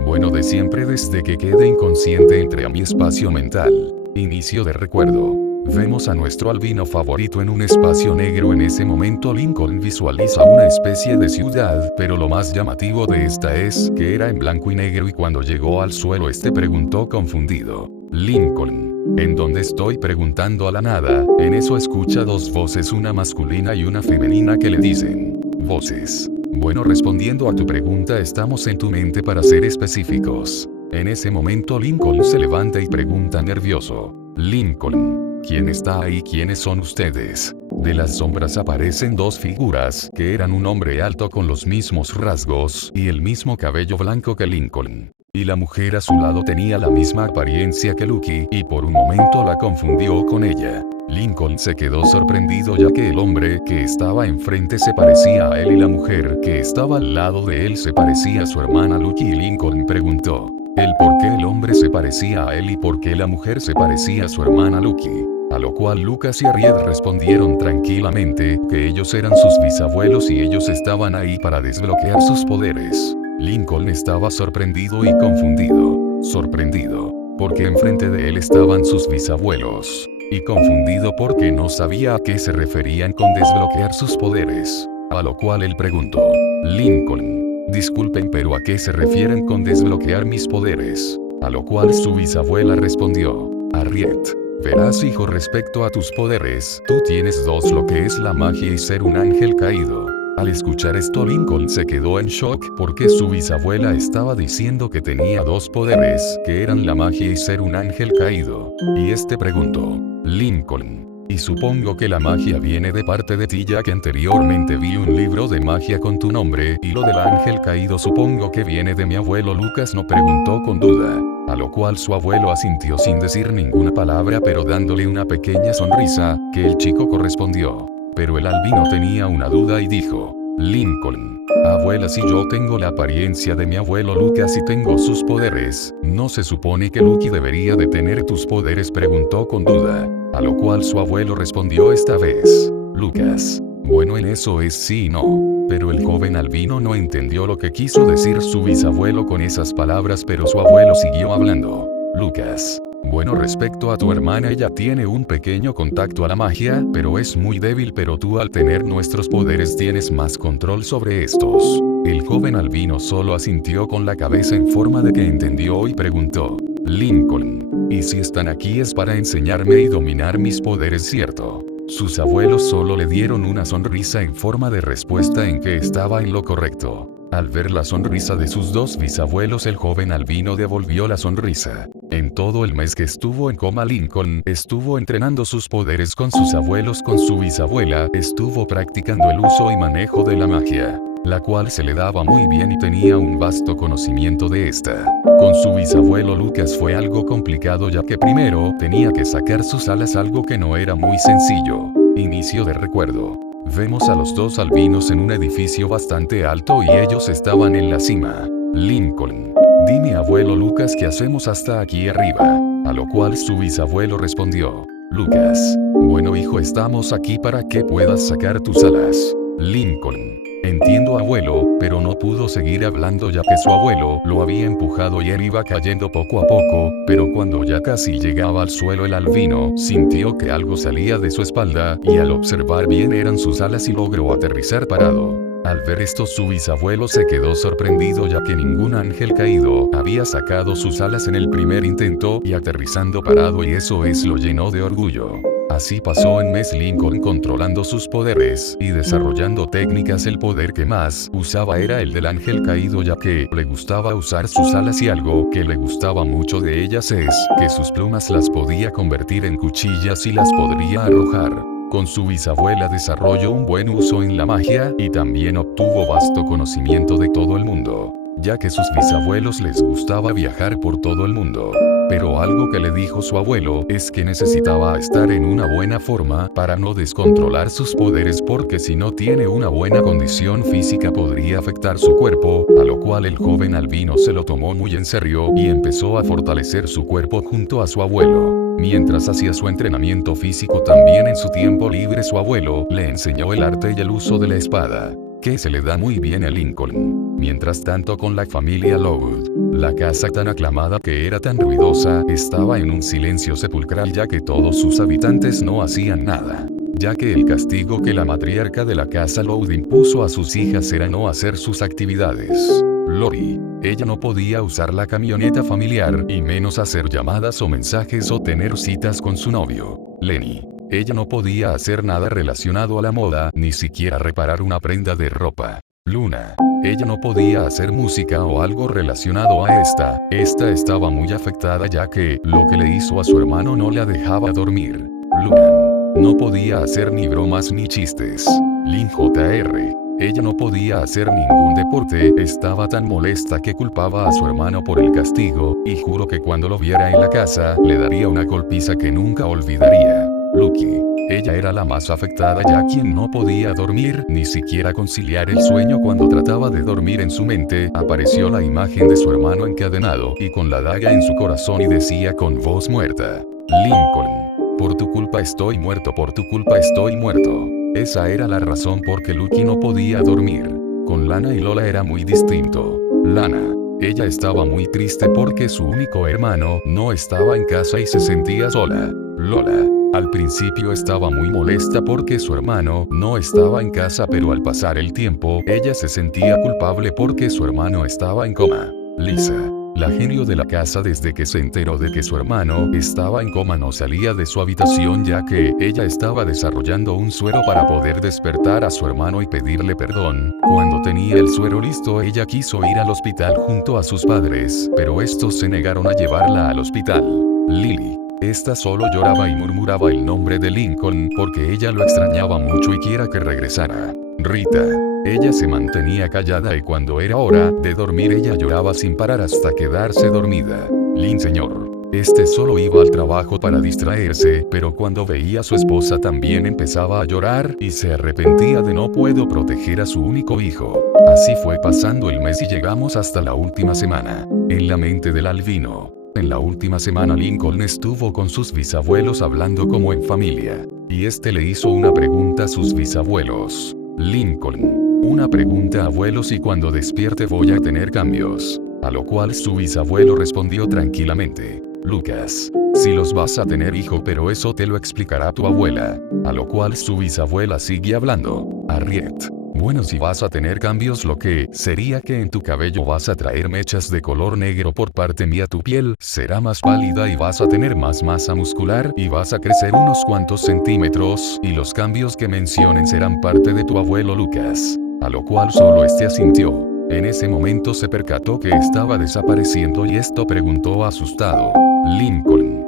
Bueno, de siempre, desde que quedé inconsciente entré a mi espacio mental. Inicio de recuerdo. Vemos a nuestro albino favorito en un espacio negro. En ese momento Lincoln visualiza una especie de ciudad, pero lo más llamativo de esta es que era en blanco y negro, y cuando llegó al suelo preguntó confundido, Lincoln, ¿en dónde estoy? Preguntando a la nada. En eso escucha 2 voces, una masculina y una femenina, que le dicen, voces. Bueno, respondiendo a tu pregunta, estamos en tu mente para ser específicos. En ese momento Lincoln se levanta y pregunta nervioso, Lincoln, ¿quién está ahí? ¿Quiénes son ustedes? De las sombras aparecen 2 figuras, que eran un hombre alto con los mismos rasgos y el mismo cabello blanco que Lincoln. Y la mujer a su lado tenía la misma apariencia que Lucky, y por un momento la confundió con ella. Lincoln se quedó sorprendido, ya que el hombre que estaba enfrente se parecía a él y la mujer que estaba al lado de él se parecía a su hermana Lucky. Y Lincoln preguntó, el por qué el hombre se parecía a él y por qué la mujer se parecía a su hermana Lucky. A lo cual Lucas y Harriet respondieron tranquilamente que ellos eran sus bisabuelos y ellos estaban ahí para desbloquear sus poderes. Lincoln estaba sorprendido y confundido. Sorprendido, porque enfrente de él estaban sus bisabuelos. Y confundido porque no sabía a qué se referían con desbloquear sus poderes. A lo cual él preguntó, Lincoln, disculpen, pero ¿a qué se refieren con desbloquear mis poderes? A lo cual su bisabuela respondió, Harriet, verás hijo, respecto a tus poderes, tú tienes 2, lo que es la magia y ser un ángel caído. Al escuchar esto, Lincoln se quedó en shock porque su bisabuela estaba diciendo que tenía 2 poderes, que eran la magia y ser un ángel caído. Y preguntó, Lincoln, y supongo que la magia viene de parte de ti, ya que anteriormente vi un libro de magia con tu nombre, y lo del ángel caído supongo que viene de mi abuelo Lucas, no preguntó con duda. A lo cual su abuelo asintió sin decir ninguna palabra, pero dándole una pequeña sonrisa, que el chico correspondió. Pero el albino tenía una duda y dijo, Lincoln. Abuela, si yo tengo la apariencia de mi abuelo Lucas y tengo sus poderes, ¿no se supone que Lucky debería de tener tus poderes?, preguntó con duda. A lo cual su abuelo respondió esta vez: Lucas. Bueno, en eso es sí y no. Pero el joven albino no entendió lo que quiso decir su bisabuelo con esas palabras, pero su abuelo siguió hablando. Lucas. Bueno, respecto a tu hermana, ella tiene un pequeño contacto a la magia, pero es muy débil, pero tú al tener nuestros poderes tienes más control sobre estos. El joven albino solo asintió con la cabeza en forma de que entendió y preguntó: Lincoln. ¿Y si están aquí es para enseñarme y dominar mis poderes, cierto? Sus abuelos solo le dieron una sonrisa en forma de respuesta en que estaba en lo correcto. Al ver la sonrisa de sus dos bisabuelos, el joven albino devolvió la sonrisa. En todo el mes que estuvo en coma, Lincoln estuvo entrenando sus poderes con sus abuelos. Con su bisabuela estuvo practicando el uso y manejo de la magia, la cual se le daba muy bien y tenía un vasto conocimiento de esta. Con su bisabuelo Lucas fue algo complicado, ya que primero tenía que sacar sus alas, algo que no era muy sencillo. Inicio de recuerdo. Vemos a los dos albinos en un edificio bastante alto y ellos estaban en la cima. Lincoln. Dime, abuelo Lucas, ¿qué hacemos hasta aquí arriba? A lo cual su bisabuelo respondió: Lucas. Bueno, hijo, estamos aquí para que puedas sacar tus alas. Lincoln. Entiendo, abuelo, pero no pudo seguir hablando ya que su abuelo lo había empujado y él iba cayendo poco a poco, pero cuando ya casi llegaba al suelo, el albino sintió que algo salía de su espalda y al observar bien eran sus alas y logró aterrizar parado. Al ver esto, su bisabuelo se quedó sorprendido, ya que ningún ángel caído había sacado sus alas en el primer intento y aterrizando parado, y eso lo llenó de orgullo. Así pasó un mes Lincoln controlando sus poderes y desarrollando técnicas. El poder que más usaba era el del ángel caído, ya que le gustaba usar sus alas, y algo que le gustaba mucho de ellas es que sus plumas las podía convertir en cuchillas y las podría arrojar. Con su bisabuela desarrolló un buen uso en la magia y también obtuvo vasto conocimiento de todo el mundo, ya que sus bisabuelos les gustaba viajar por todo el mundo. Pero algo que le dijo su abuelo es que necesitaba estar en una buena forma para no descontrolar sus poderes, porque si no tiene una buena condición física podría afectar su cuerpo, a lo cual el joven albino se lo tomó muy en serio y empezó a fortalecer su cuerpo junto a su abuelo. Mientras hacía su entrenamiento físico, también en su tiempo libre su abuelo le enseñó el arte y el uso de la espada, que se le da muy bien a Lincoln. Mientras tanto, con la familia Lowood, la casa tan aclamada que era tan ruidosa estaba en un silencio sepulcral, ya que todos sus habitantes no hacían nada, ya que el castigo que la matriarca de la casa Lowood impuso a sus hijas era no hacer sus actividades. Lori. Ella no podía usar la camioneta familiar y menos hacer llamadas o mensajes o tener citas con su novio, Lenny. Ella no podía hacer nada relacionado a la moda, ni siquiera reparar una prenda de ropa. Luna. Ella no podía hacer música o algo relacionado a esta. Esta estaba muy afectada, ya que lo que le hizo a su hermano no la dejaba dormir. Lunan. No podía hacer ni bromas ni chistes. Lin Jr. Ella no podía hacer ningún deporte, estaba tan molesta que culpaba a su hermano por el castigo, y juró que cuando lo viera en la casa, le daría una golpiza que nunca olvidaría. Lucky. Ella era la más afectada, ya quien no podía dormir, ni siquiera conciliar el sueño. Cuando trataba de dormir, en su mente apareció la imagen de su hermano encadenado y con la daga en su corazón, y decía con voz muerta: Lincoln. Por tu culpa estoy muerto, por tu culpa estoy muerto. Esa era la razón por que Lucky no podía dormir. Con Lana y Lola era muy distinto. Lana. Ella estaba muy triste porque su único hermano no estaba en casa y se sentía sola. Lola. Al principio estaba muy molesta porque su hermano no estaba en casa, pero al pasar el tiempo, ella se sentía culpable porque su hermano estaba en coma. Lisa. La genio de la casa, desde que se enteró de que su hermano estaba en coma, no salía de su habitación, ya que ella estaba desarrollando un suero para poder despertar a su hermano y pedirle perdón. Cuando tenía el suero listo, ella quiso ir al hospital junto a sus padres, pero estos se negaron a llevarla al hospital. Lily. Esta solo lloraba y murmuraba el nombre de Lincoln porque ella lo extrañaba mucho y quiera que regresara. Rita. Ella se mantenía callada y cuando era hora de dormir ella lloraba sin parar hasta quedarse dormida. Lin, señor. Este solo iba al trabajo para distraerse, pero cuando veía a su esposa también empezaba a llorar y se arrepentía de no poder proteger a su único hijo. Así fue pasando el mes y llegamos hasta la última semana. En la mente del albino. En la última semana Lincoln estuvo con sus bisabuelos hablando como en familia. Y este le hizo una pregunta a sus bisabuelos. Lincoln. Una pregunta, abuelos, y cuando despierte voy a tener cambios. A lo cual su bisabuelo respondió tranquilamente. Lucas. Si los vas a tener, hijo, pero eso te lo explicará tu abuela. A lo cual su bisabuela sigue hablando. Harriet. Bueno, si vas a tener cambios, lo que sería que en tu cabello vas a traer mechas de color negro. Por parte mía, tu piel será más pálida y vas a tener más masa muscular y vas a crecer unos cuantos centímetros, y los cambios que mencionen serán parte de tu abuelo Lucas. A lo cual solo este asintió. En ese momento se percató que estaba desapareciendo y esto preguntó asustado. Lincoln.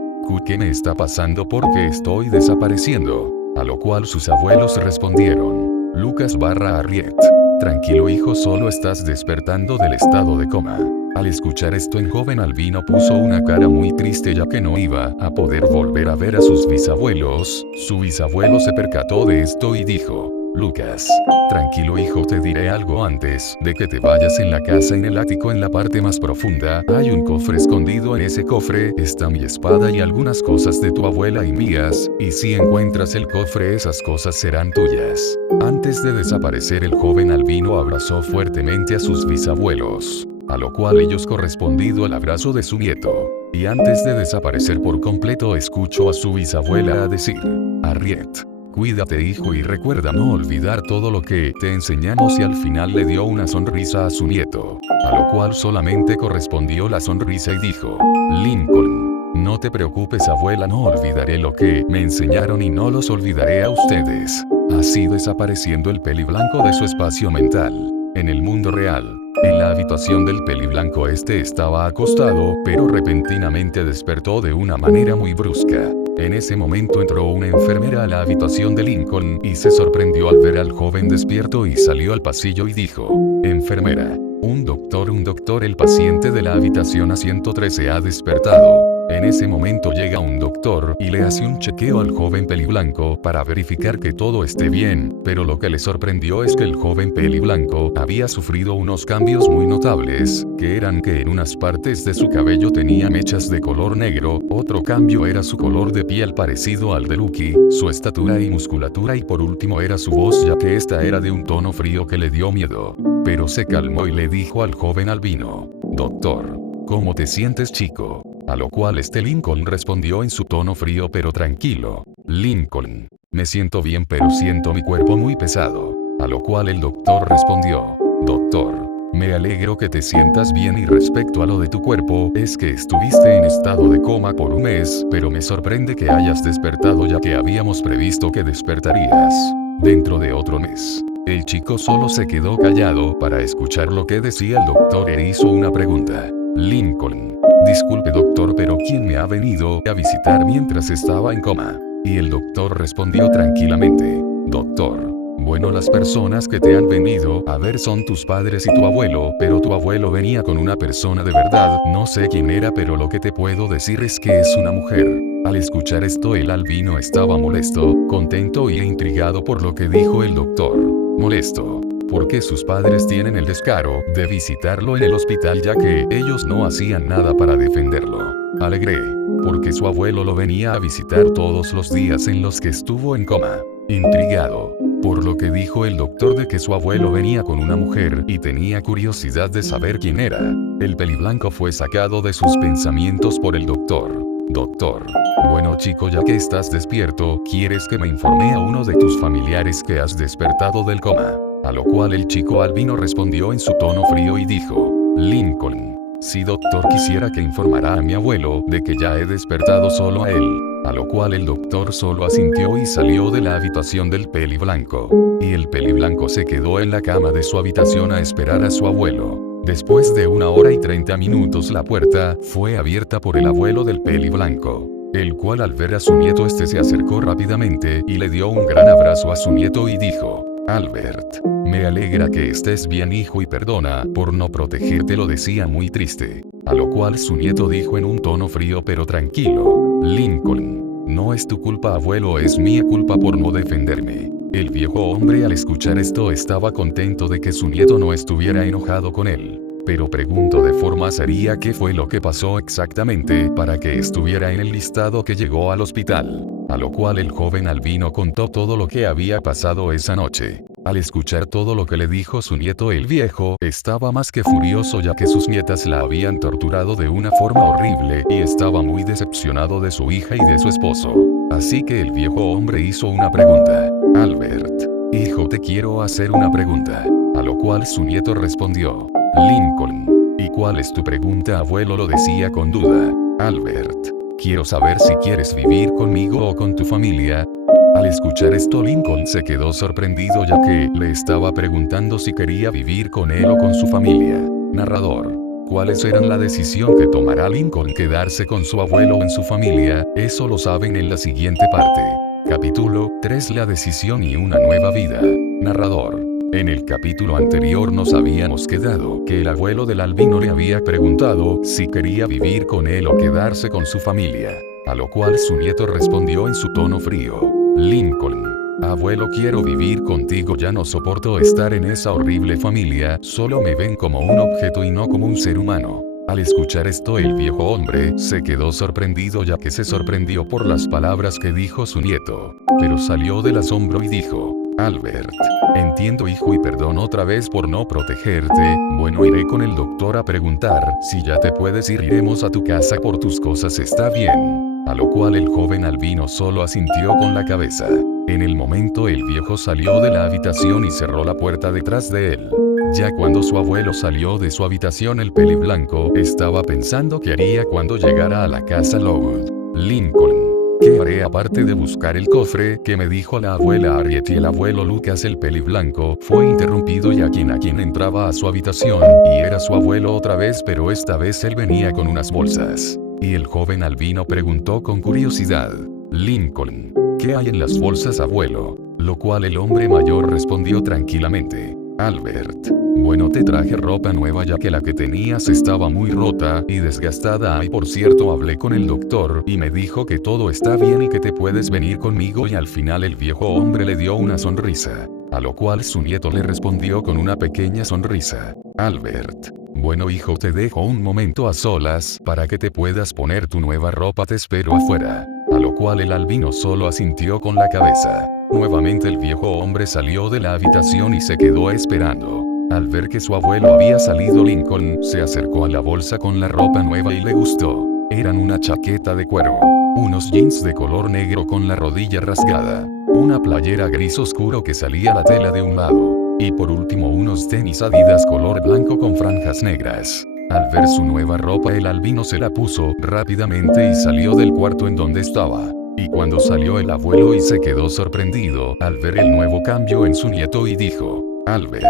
¿Qué me está pasando? ¿Por qué estoy desapareciendo? A lo cual sus abuelos respondieron. Lucas / Harriet. Tranquilo, hijo, solo estás despertando del estado de coma. Al escuchar esto, el joven albino puso una cara muy triste, ya que no iba a poder volver a ver a sus bisabuelos. Su bisabuelo se percató de esto y dijo. Lucas. Tranquilo, hijo, te diré algo antes de que te vayas. En la casa, en el ático, en la parte más profunda, hay un cofre escondido. En ese cofre está mi espada y algunas cosas de tu abuela y mías, y si encuentras el cofre, esas cosas serán tuyas. Antes de desaparecer, el joven albino abrazó fuertemente a sus bisabuelos, a lo cual ellos correspondido al abrazo de su nieto. Y antes de desaparecer por completo, escuchó a su bisabuela decir. Harriet. Cuídate, hijo, y recuerda no olvidar todo lo que te enseñamos, y al final le dio una sonrisa a su nieto, a lo cual solamente correspondió la sonrisa y dijo. Lincoln. No te preocupes, abuela, no olvidaré lo que me enseñaron y no los olvidaré a ustedes. Así desapareciendo el peliblanco de su espacio mental. En el mundo real. En la habitación del peliblanco, este estaba acostado, pero repentinamente despertó de una manera muy brusca. En ese momento entró una enfermera a la habitación de Lincoln y se sorprendió al ver al joven despierto y salió al pasillo y dijo. Enfermera. Un doctor, el paciente de la habitación A113 ha despertado. En ese momento llega un doctor y le hace un chequeo al joven peliblanco para verificar que todo esté bien, pero lo que le sorprendió es que el joven peliblanco había sufrido unos cambios muy notables, que eran que en unas partes de su cabello tenía mechas de color negro, otro cambio era su color de piel parecido al de Lucky, su estatura y musculatura, y por último era su voz, ya que esta era de un tono frío que le dio miedo. Pero se calmó y le dijo al joven albino. Doctor. ¿Cómo te sientes, chico? A lo cual Lincoln respondió en su tono frío pero tranquilo. Lincoln. Me siento bien, pero siento mi cuerpo muy pesado. A lo cual el doctor respondió. Doctor. Me alegro que te sientas bien, y respecto a lo de tu cuerpo, es que estuviste en estado de coma por un mes, pero me sorprende que hayas despertado, ya que habíamos previsto que despertarías dentro de otro mes. El chico solo se quedó callado para escuchar lo que decía el doctor e hizo una pregunta. Lincoln. Disculpe, doctor, pero ¿quién me ha venido a visitar mientras estaba en coma? Y el doctor respondió tranquilamente. Doctor. Bueno, las personas que te han venido a ver son tus padres y tu abuelo, pero tu abuelo venía con una persona de verdad, no sé quién era, pero lo que te puedo decir es que es una mujer. Al escuchar esto, el albino estaba molesto, contento y intrigado por lo que dijo el doctor. Molesto. Porque sus padres tienen el descaro de visitarlo en el hospital, ya que ellos no hacían nada para defenderlo. Alegre. Porque su abuelo lo venía a visitar todos los días en los que estuvo en coma. Intrigado. Por lo que dijo el doctor de que su abuelo venía con una mujer y tenía curiosidad de saber quién era. El peliblanco fue sacado de sus pensamientos por el doctor. Doctor. Bueno, chico, ya que estás despierto, ¿quieres que me informe a uno de tus familiares que has despertado del coma? A lo cual el chico albino respondió en su tono frío y dijo. Lincoln. Sí, doctor, quisiera que informara a mi abuelo de que ya he despertado solo a él. A lo cual el doctor solo asintió y salió de la habitación del peliblanco. Y el peliblanco se quedó en la cama de su habitación a esperar a su abuelo. Después de 1 hora y 30 minutos, la puerta fue abierta por el abuelo del peliblanco, el cual al ver a su nieto se acercó rápidamente y le dio un gran abrazo a su nieto y dijo. Albert. Me alegra que estés bien, hijo, y perdona por no protegerte, lo decía muy triste. A lo cual su nieto dijo en un tono frío pero tranquilo: Lincoln, no es tu culpa, abuelo, es mi culpa por no defenderme. El viejo hombre, al escuchar esto, estaba contento de que su nieto no estuviera enojado con él. Pero preguntó de forma seria qué fue lo que pasó exactamente para que estuviera en el listado que llegó al hospital. A lo cual el joven albino contó todo lo que había pasado esa noche. Al escuchar todo lo que le dijo su nieto, el viejo estaba más que furioso, ya que sus nietas la habían torturado de una forma horrible y estaba muy decepcionado de su hija y de su esposo. Así que el viejo hombre hizo una pregunta. Albert, hijo, te quiero hacer una pregunta. A lo cual su nieto respondió: Lincoln, ¿y cuál es tu pregunta, abuelo?, lo decía con duda. Albert, quiero saber si quieres vivir conmigo o con tu familia. Al escuchar esto, Lincoln se quedó sorprendido, ya que le estaba preguntando si quería vivir con él o con su familia. Narrador: ¿cuáles eran la decisión que tomará Lincoln? ¿Quedarse con su abuelo o en su familia? Eso lo saben en la siguiente parte. Capítulo 3: La decisión y una nueva vida. Narrador: en el capítulo anterior nos habíamos quedado que el abuelo del albino le había preguntado si quería vivir con él o quedarse con su familia. A lo cual su nieto respondió en su tono frío: Lincoln, abuelo, quiero vivir contigo, ya no soporto estar en esa horrible familia, solo me ven como un objeto y no como un ser humano. Al escuchar esto, el viejo hombre se quedó sorprendido, ya que se sorprendió por las palabras que dijo su nieto. Pero salió del asombro y dijo: Albert, entiendo, hijo, y perdón otra vez por no protegerte. Bueno, iré con el doctor a preguntar si ya te puedes ir, iremos a tu casa por tus cosas, ¿está bien? A lo cual el joven albino solo asintió con la cabeza. En el momento, el viejo salió de la habitación y cerró la puerta detrás de él. Ya cuando su abuelo salió de su habitación, el peliblanco estaba pensando qué haría cuando llegara a la casa Lowood. Lincoln, ¿qué haré aparte de buscar el cofre que me dijo la abuela Harriet y el abuelo Lucas? El peliblanco fue interrumpido, y a quien entraba a su habitación, y era su abuelo otra vez, pero esta vez él venía con unas bolsas. Y el joven albino preguntó con curiosidad: Lincoln, ¿qué hay en las bolsas, abuelo? Lo cual el hombre mayor respondió tranquilamente: Albert, bueno, te traje ropa nueva, ya que la que tenías estaba muy rota y desgastada. Y por cierto, hablé con el doctor y me dijo que todo está bien y que te puedes venir conmigo. Y al final el viejo hombre le dio una sonrisa. A lo cual su nieto le respondió con una pequeña sonrisa: Albert, bueno, hijo, te dejo un momento a solas para que te puedas poner tu nueva ropa, te espero afuera. A lo cual el albino solo asintió con la cabeza. Nuevamente el viejo hombre salió de la habitación y se quedó esperando. Al ver que su abuelo había salido, Lincoln se acercó a la bolsa con la ropa nueva y le gustó. Eran una chaqueta de cuero, unos jeans de color negro con la rodilla rasgada, una playera gris oscuro que salía la tela de un lado, y por último unos tenis Adidas color blanco con franjas negras. Al ver su nueva ropa, el albino se la puso rápidamente y salió del cuarto en donde estaba. Y cuando salió el abuelo y se quedó sorprendido al ver el nuevo cambio en su nieto y dijo: Albert,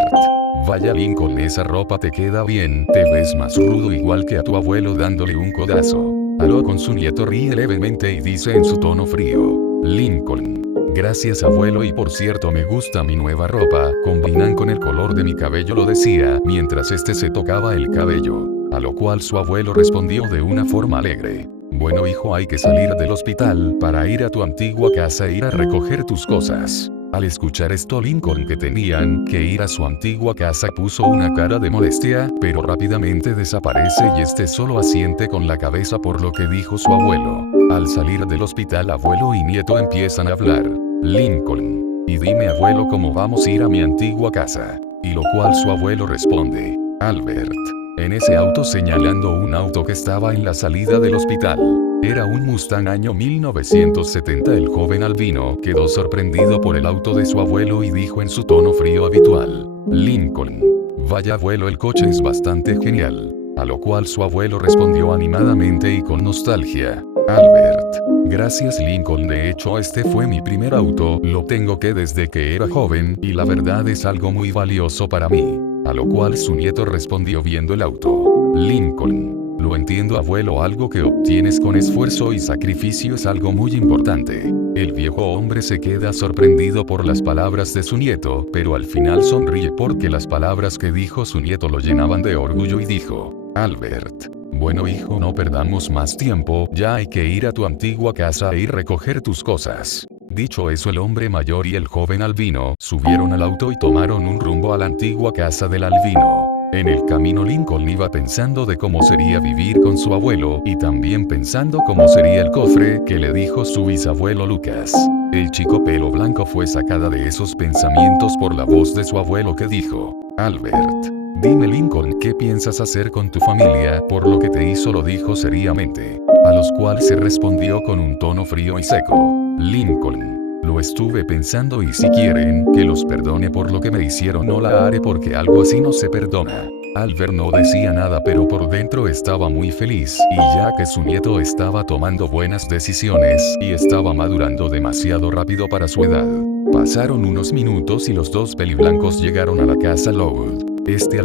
vaya, Lincoln, esa ropa te queda bien, te ves más rudo, igual que a tu abuelo, dándole un codazo. Aló con su nieto, ríe levemente y dice en su tono frío: Lincoln, gracias, abuelo, y por cierto, me gusta mi nueva ropa, combinan con el color de mi cabello, lo decía mientras este se tocaba el cabello. A lo cual su abuelo respondió de una forma alegre: bueno, hijo, hay que salir del hospital para ir a tu antigua casa e ir a recoger tus cosas. Al escuchar esto, Lincoln, que tenían que ir a su antigua casa, puso una cara de molestia, pero rápidamente desaparece y este solo asiente con la cabeza por lo que dijo su abuelo. Al salir del hospital, abuelo y nieto empiezan a hablar. Lincoln, y dime, abuelo, ¿cómo vamos a ir a mi antigua casa? Y lo cual su abuelo responde: Albert, en ese auto, señalando un auto que estaba en la salida del hospital. Era un Mustang año 1970. El joven albino quedó sorprendido por el auto de su abuelo y dijo en su tono frío habitual: Lincoln, vaya, abuelo, el coche es bastante genial. A lo cual su abuelo respondió animadamente y con nostalgia: Albert, gracias, Lincoln, de hecho este fue mi primer auto, lo tengo que desde que era joven y la verdad es algo muy valioso para mí. A lo cual su nieto respondió viendo el auto: Lincoln, Lo entiendo, abuelo, algo que obtienes con esfuerzo y sacrificio es algo muy importante. El viejo hombre se queda sorprendido por las palabras de su nieto, pero al final sonríe porque las palabras que dijo su nieto lo llenaban de orgullo y dijo: Albert, bueno hijo, no perdamos más tiempo, ya hay que ir a tu antigua casa y recoger tus cosas. Dicho eso, el hombre mayor y el joven albino subieron al auto y tomaron un rumbo a la antigua casa del albino. En el camino Lincoln iba pensando de cómo sería vivir con su abuelo y también pensando cómo sería el cofre que le dijo su bisabuelo Lucas. El chico pelo blanco fue sacada de esos pensamientos por la voz de su abuelo que dijo: Albert, dime Lincoln, ¿qué piensas hacer con tu familia por lo que te hizo? Lo dijo seriamente. A los cuales se respondió con un tono frío y seco: Lincoln, lo estuve pensando y si quieren que los perdone por lo que me hicieron no la haré porque algo así no se perdona. Albert no decía nada pero por dentro estaba muy feliz y ya que su nieto estaba tomando buenas decisiones y estaba madurando demasiado rápido para su edad. Pasaron unos minutos y los dos peliblancos llegaron a la casa Loud.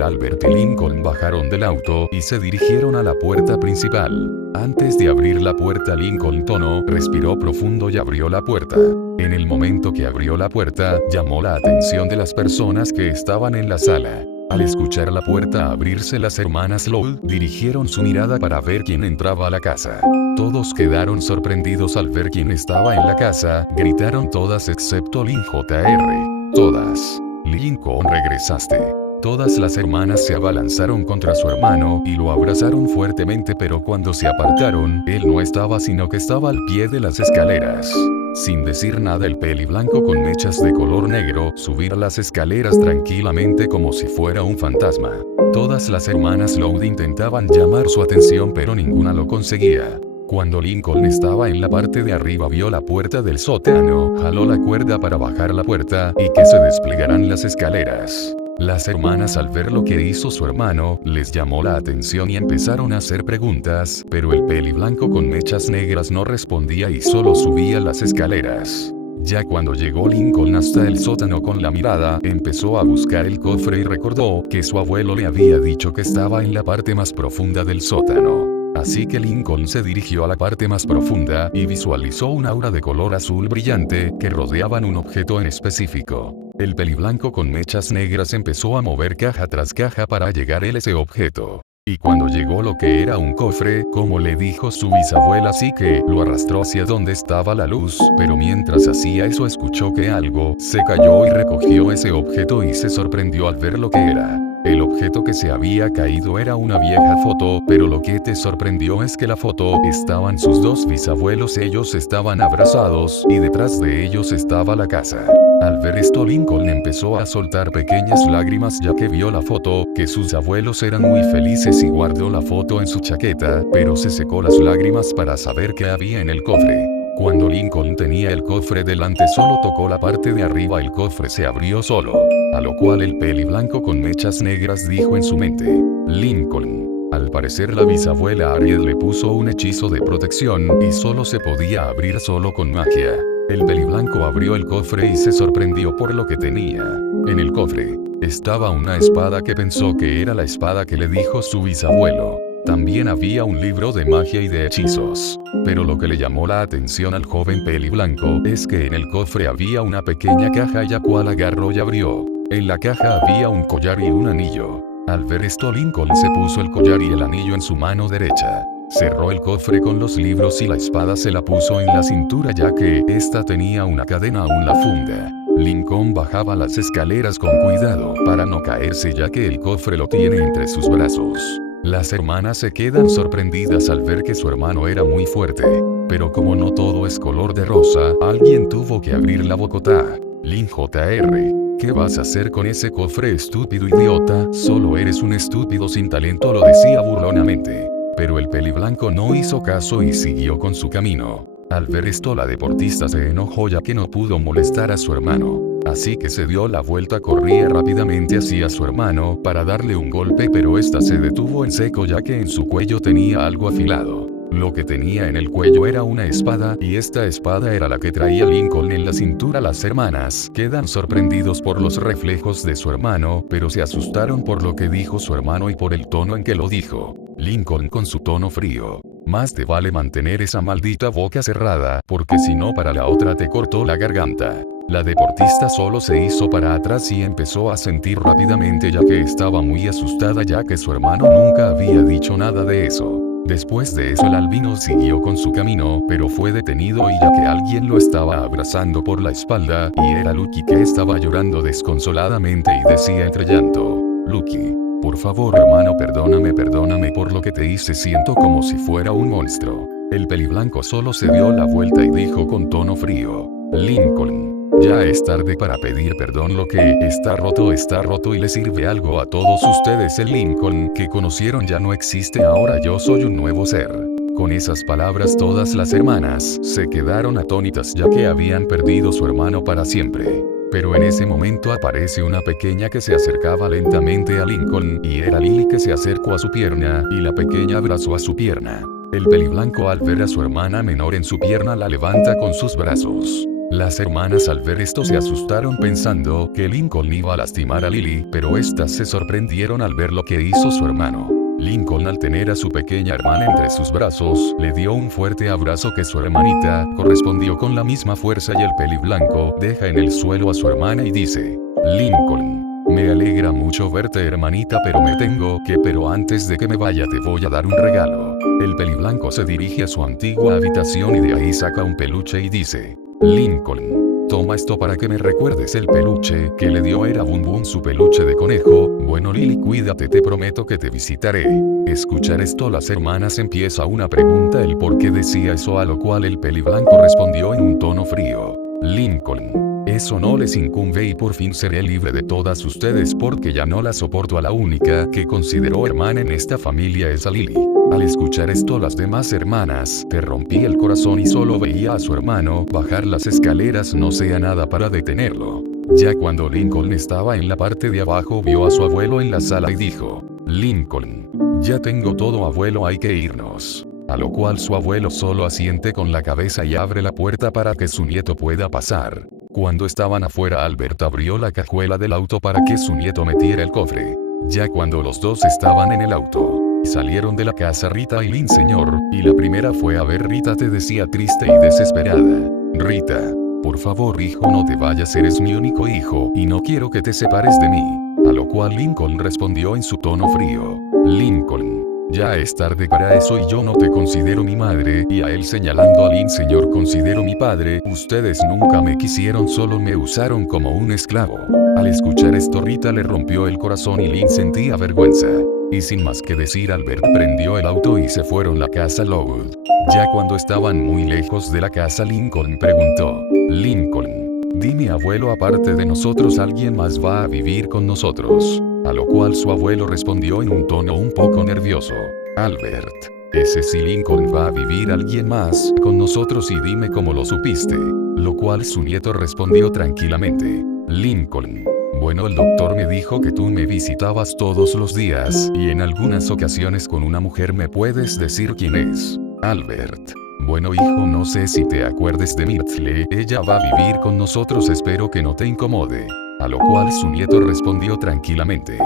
Albert y Lincoln bajaron del auto y se dirigieron a la puerta principal. Antes de abrir la puerta, Lincoln respiró profundo y abrió la puerta. En el momento que abrió la puerta, llamó la atención de las personas que estaban en la sala. Al escuchar la puerta abrirse, las hermanas Loud dirigieron su mirada para ver quién entraba a la casa. Todos quedaron sorprendidos al ver quién estaba en la casa, gritaron todas excepto Lynn Jr. Todas. Lincoln, regresaste. Todas las hermanas se abalanzaron contra su hermano y lo abrazaron fuertemente, pero cuando se apartaron, él no estaba sino que estaba al pie de las escaleras. Sin decir nada, el peliblanco con mechas de color negro subía las escaleras tranquilamente como si fuera un fantasma. Todas las hermanas Loud intentaban llamar su atención pero ninguna lo conseguía. Cuando Lincoln estaba en la parte de arriba, vio la puerta del sótano, jaló la cuerda para bajar la puerta y que se desplegaran las escaleras. Las hermanas, al ver lo que hizo su hermano, les llamó la atención y empezaron a hacer preguntas, pero el peliblanco con mechas negras no respondía y solo subía las escaleras. Ya cuando llegó Lincoln hasta el sótano con la mirada, empezó a buscar el cofre y recordó que su abuelo le había dicho que estaba en la parte más profunda del sótano. Así que Lincoln se dirigió a la parte más profunda y visualizó un aura de color azul brillante que rodeaban un objeto en específico. El peliblanco con mechas negras empezó a mover caja tras caja para llegar a ese objeto. Y cuando llegó lo que era un cofre, como le dijo su bisabuela, así que lo arrastró hacia donde estaba la luz, pero mientras hacía eso escuchó que algo se cayó y recogió ese objeto y se sorprendió al ver lo que era. El objeto que se había caído era una vieja foto, pero lo que te sorprendió es que la foto estaban sus dos bisabuelos, ellos estaban abrazados y detrás de ellos estaba la casa. Al ver esto, Lincoln empezó a soltar pequeñas lágrimas ya que vio la foto, que sus abuelos eran muy felices y guardó la foto en su chaqueta, pero se secó las lágrimas para saber qué había en el cofre. Cuando Lincoln tenía el cofre delante, solo tocó la parte de arriba, el cofre se abrió solo. A lo cual el peliblanco con mechas negras dijo en su mente: Lincoln. Al parecer la bisabuela Ariel le puso un hechizo de protección y solo se podía abrir solo con magia. El peliblanco abrió el cofre y se sorprendió por lo que tenía. En el cofre estaba una espada que pensó que era la espada que le dijo su bisabuelo. También había un libro de magia y de hechizos. Pero lo que le llamó la atención al joven peliblanco es que en el cofre había una pequeña caja, la cual agarró y abrió. En la caja había un collar y un anillo. Al ver esto, Lincoln se puso el collar y el anillo en su mano derecha. Cerró el cofre con los libros y la espada se la puso en la cintura ya que esta tenía una cadena aún la funda. Lincoln bajaba las escaleras con cuidado para no caerse ya que el cofre lo tiene entre sus brazos. Las hermanas se quedan sorprendidas al ver que su hermano era muy fuerte. Pero como no todo es color de rosa, alguien tuvo que abrir la bocota. Lynn Jr. ¿Qué vas a hacer con ese cofre, estúpido idiota? Solo eres un estúpido sin talento, lo decía burlonamente. Pero el peliblanco no hizo caso y siguió con su camino. Al ver esto, la deportista se enojó ya que no pudo molestar a su hermano. Así que se dio la vuelta, corría rápidamente hacia su hermano para darle un golpe, pero esta se detuvo en seco ya que en su cuello tenía algo afilado. Lo que tenía en el cuello era una espada y esta espada era la que traía Lincoln en la cintura. Las hermanas quedan sorprendidos por los reflejos de su hermano, pero se asustaron por lo que dijo su hermano y por el tono en que lo dijo. Lincoln con su tono frío. Más te vale mantener esa maldita boca cerrada, porque si no para la otra te cortó la garganta. La deportista solo se hizo para atrás y empezó a sentir rápidamente ya que estaba muy asustada ya que su hermano nunca había dicho nada de eso. Después de eso el albino siguió con su camino, pero fue detenido y ya que alguien lo estaba abrazando por la espalda, y era Lucky que estaba llorando desconsoladamente y decía entre llanto, Lucky, por favor hermano perdóname por lo que te hice, siento como si fuera un monstruo. El peliblanco solo se dio la vuelta y dijo con tono frío, Lincoln. Ya es tarde para pedir perdón, lo que está roto y le sirve algo a todos ustedes. El Lincoln que conocieron ya no existe, ahora yo soy un nuevo ser. Con esas palabras todas las hermanas se quedaron atónitas ya que habían perdido su hermano para siempre. Pero en ese momento aparece una pequeña que se acercaba lentamente a Lincoln y era Lily que se acercó a su pierna y la pequeña abrazó a su pierna. El peliblanco al ver a su hermana menor en su pierna la levanta con sus brazos. Las hermanas al ver esto se asustaron pensando que Lincoln iba a lastimar a Lily, pero estas se sorprendieron al ver lo que hizo su hermano. Lincoln al tener a su pequeña hermana entre sus brazos, le dio un fuerte abrazo que su hermanita correspondió con la misma fuerza y el peliblanco deja en el suelo a su hermana y dice, Lincoln, me alegra mucho verte hermanita pero antes de que me vaya te voy a dar un regalo. El peliblanco se dirige a su antigua habitación y de ahí saca un peluche y dice, Lincoln, toma esto para que me recuerdes. El peluche que le dio era Bum Bum, su peluche de conejo. Bueno Lily, cuídate, te prometo que te visitaré. Escuchar esto las hermanas empieza una pregunta el por qué decía eso, a lo cual el peliblanco respondió en un tono frío, Lincoln, eso no les incumbe y por fin seré libre de todas ustedes porque ya no la soporto. A la única que consideró hermana en esta familia es a Lily. Al escuchar esto las demás hermanas te rompí el corazón y solo veía a su hermano bajar las escaleras, no sea nada para detenerlo. Ya cuando Lincoln estaba en la parte de abajo vio a su abuelo en la sala y dijo, Lincoln, ya tengo todo abuelo, hay que irnos. A lo cual su abuelo solo asiente con la cabeza y abre la puerta para que su nieto pueda pasar. Cuando estaban afuera Albert abrió la cajuela del auto para que su nieto metiera el cofre. Ya cuando los dos estaban en el auto, salieron de la casa Rita y Lynn señor, y la primera fue a ver Rita te decía triste y desesperada, Rita, por favor hijo no te vayas, eres mi único hijo y no quiero que te separes de mí. A lo cual Lincoln respondió en su tono frío, Lincoln, ya es tarde para eso y yo no te considero mi madre, y a él señalando a Lynn señor, considero mi padre, ustedes nunca me quisieron, solo me usaron como un esclavo. Al escuchar esto Rita le rompió el corazón y Lynn sentía vergüenza. Y sin más que decir Albert prendió el auto y se fueron a la casa Lowood. Ya cuando estaban muy lejos de la casa Lincoln preguntó, Lincoln, dime abuelo, aparte de nosotros alguien más va a vivir con nosotros. A lo cual su abuelo respondió en un tono un poco nervioso, Albert, ese sí Lincoln, va a vivir alguien más con nosotros y dime cómo lo supiste. Lo cual su nieto respondió tranquilamente, Lincoln, bueno el doctor me dijo que tú me visitabas todos los días y en algunas ocasiones con una mujer, ¿me puedes decir quién es? Albert, bueno hijo, no sé si te acuerdes de Myrtle, ella va a vivir con nosotros, espero que no te incomode. A lo cual su nieto respondió tranquilamente,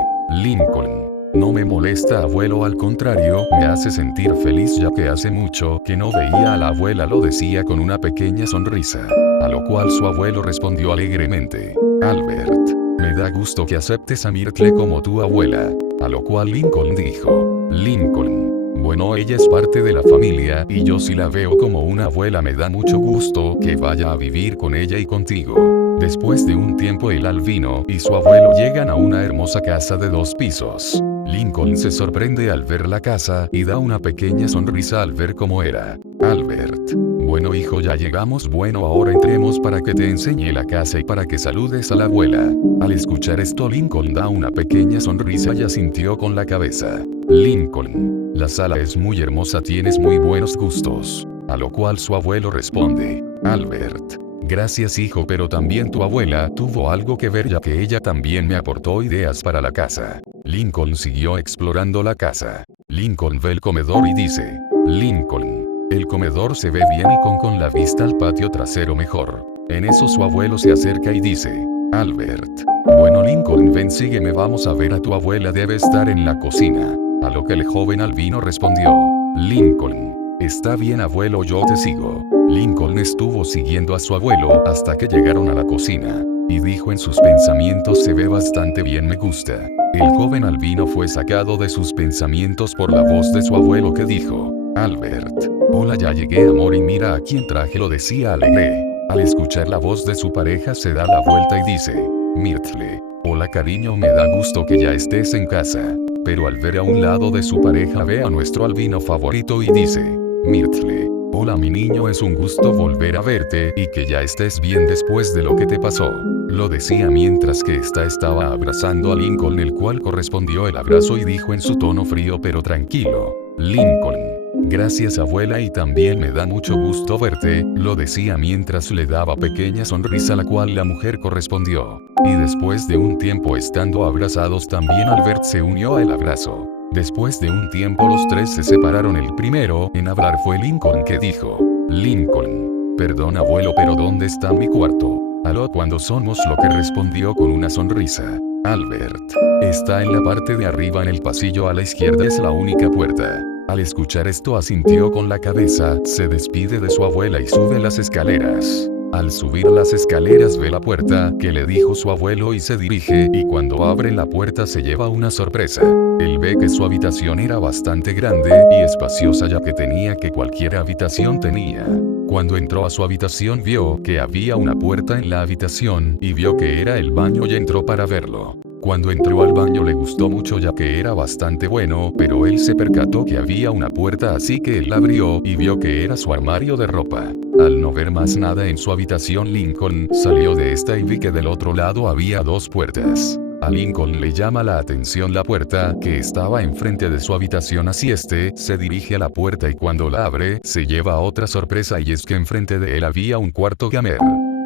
Lincoln, no me molesta abuelo, al contrario, me hace sentir feliz ya que hace mucho que no veía a la abuela, lo decía con una pequeña sonrisa. A lo cual su abuelo respondió alegremente, Albert, me da gusto que aceptes a Myrtle como tu abuela. A lo cual Lincoln dijo, Lincoln, bueno ella es parte de la familia y yo si la veo como una abuela me da mucho gusto que vaya a vivir con ella y contigo. Después de un tiempo el albino y su abuelo llegan a una hermosa casa de 2 pisos. Lincoln se sorprende al ver la casa y da una pequeña sonrisa al ver cómo era. Albert, bueno hijo, ya llegamos, bueno ahora entremos para que te enseñe la casa y para que saludes a la abuela. Al escuchar esto Lincoln da una pequeña sonrisa y asintió con la cabeza. Lincoln, la sala es muy hermosa, tienes muy buenos gustos. A lo cual su abuelo responde, Albert, gracias hijo, pero también tu abuela tuvo algo que ver ya que ella también me aportó ideas para la casa. Lincoln siguió explorando la casa. Lincoln ve el comedor y dice, Lincoln, el comedor se ve bien y con la vista al patio trasero mejor. En eso su abuelo se acerca y dice, Albert, bueno Lincoln, ven sígueme, vamos a ver a tu abuela, debe estar en la cocina. A A lo que el joven albino respondió: Lincoln. Está bien, abuelo, yo te sigo. Lincoln estuvo siguiendo a su abuelo hasta que llegaron a la cocina. Y dijo en sus pensamientos: se ve bastante bien, me gusta. El joven albino fue sacado de sus pensamientos por la voz de su abuelo que dijo: Albert. Hola, ya llegué, amor, y mira a quién traje, lo decía alegre. Al escuchar la voz de su pareja se da la vuelta y dice: Myrtle. Hola, cariño, me da gusto que ya estés en casa. Pero al ver a un lado de su pareja ve a nuestro albino favorito y dice: Myrtle. Hola, mi niño, es un gusto volver a verte y que ya estés bien después de lo que te pasó. Lo decía mientras que estaba abrazando a Lincoln, el cual correspondió el abrazo y dijo en su tono frío pero tranquilo: Lincoln. Gracias, abuela, y también me da mucho gusto verte, lo decía mientras le daba pequeña sonrisa, la cual la mujer correspondió. Y después de un tiempo estando abrazados, también Albert se unió al abrazo. Después de un tiempo los tres se separaron. El primero en hablar fue Lincoln, que dijo: Lincoln. Perdón, abuelo, pero ¿dónde está mi cuarto? Aló, cuando somos, lo que respondió con una sonrisa. Albert. Está en la parte de arriba en el pasillo a la izquierda, es la única puerta. Al escuchar esto asintió con la cabeza, se despide de su abuela y sube las escaleras. Al subir las escaleras ve la puerta que le dijo su abuelo y se dirige, y cuando abre la puerta se lleva una sorpresa. Él ve que su habitación era bastante grande y espaciosa, ya que tenía que cualquier habitación tenía. Cuando entró a su habitación vio que había una puerta en la habitación y vio que era el baño y entró para verlo. Cuando entró al baño le gustó mucho, ya que era bastante bueno, pero él se percató que había una puerta, así que él la abrió y vio que era su armario de ropa. Al no ver más nada en su habitación, Lincoln salió de esta y vi que del otro lado había dos puertas. A Lincoln le llama la atención la puerta que estaba enfrente de su habitación, así se dirige a la puerta y cuando la abre, se lleva otra sorpresa, y es que enfrente de él había un cuarto gamer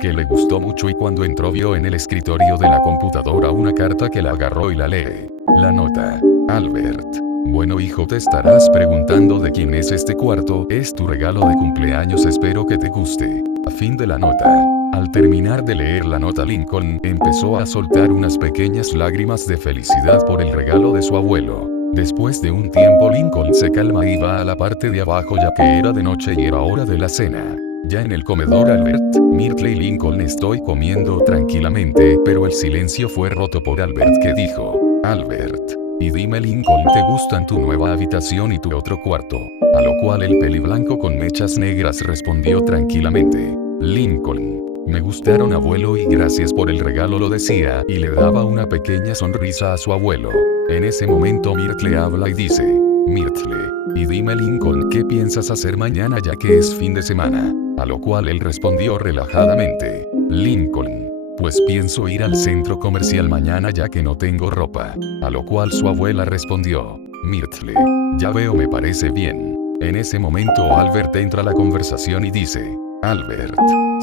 que le gustó mucho, y cuando entró vio en el escritorio de la computadora una carta que la agarró y la lee. La nota: Albert. Bueno, hijo, te estarás preguntando de quién es este cuarto. Es tu regalo de cumpleaños, espero que te guste. A fin de la nota. Al terminar de leer la nota, Lincoln empezó a soltar unas pequeñas lágrimas de felicidad por el regalo de su abuelo. Después de un tiempo Lincoln se calma y va a la parte de abajo, ya que era de noche y era hora de la cena. Ya en el comedor, Albert, Myrtle y Lincoln estoy comiendo tranquilamente, pero el silencio fue roto por Albert, que dijo: Albert. Y dime, Lincoln, ¿te gustan tu nueva habitación y tu otro cuarto? A lo cual el peliblanco con mechas negras respondió tranquilamente: Lincoln. Me gustaron, abuelo, y gracias por el regalo, lo decía, y le daba una pequeña sonrisa a su abuelo. En ese momento Myrtle habla y dice: Myrtle. Y dime, Lincoln, ¿qué piensas hacer mañana, ya que es fin de semana? A lo cual él respondió relajadamente: Lincoln. Pues pienso ir al centro comercial mañana, ya que no tengo ropa. A lo cual su abuela respondió: Myrtle. Ya veo, me parece bien. En ese momento Albert entra a la conversación y dice: Albert.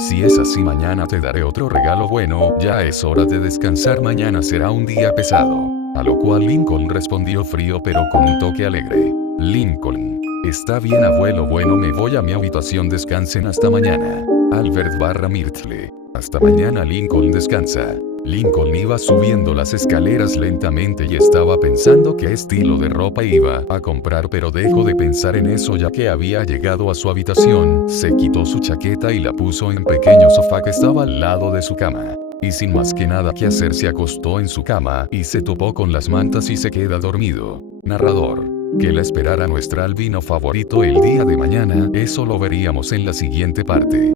Si es así, mañana te daré otro regalo bueno, ya es hora de descansar, mañana será un día pesado. A lo cual Lincoln respondió frío pero con un toque alegre: Lincoln. Está bien, abuelo, bueno, me voy a mi habitación, descansen hasta mañana. Albert / Myrtle. Hasta mañana, Lincoln, descansa. Lincoln iba subiendo las escaleras lentamente y estaba pensando qué estilo de ropa iba a comprar, pero dejó de pensar en eso ya que había llegado a su habitación, se quitó su chaqueta y la puso en un pequeño sofá que estaba al lado de su cama. Y sin más que nada que hacer se acostó en su cama y se topó con las mantas y se queda dormido. Narrador: ¿qué le esperará a nuestra albino favorito el día de mañana? Eso lo veríamos en la siguiente parte.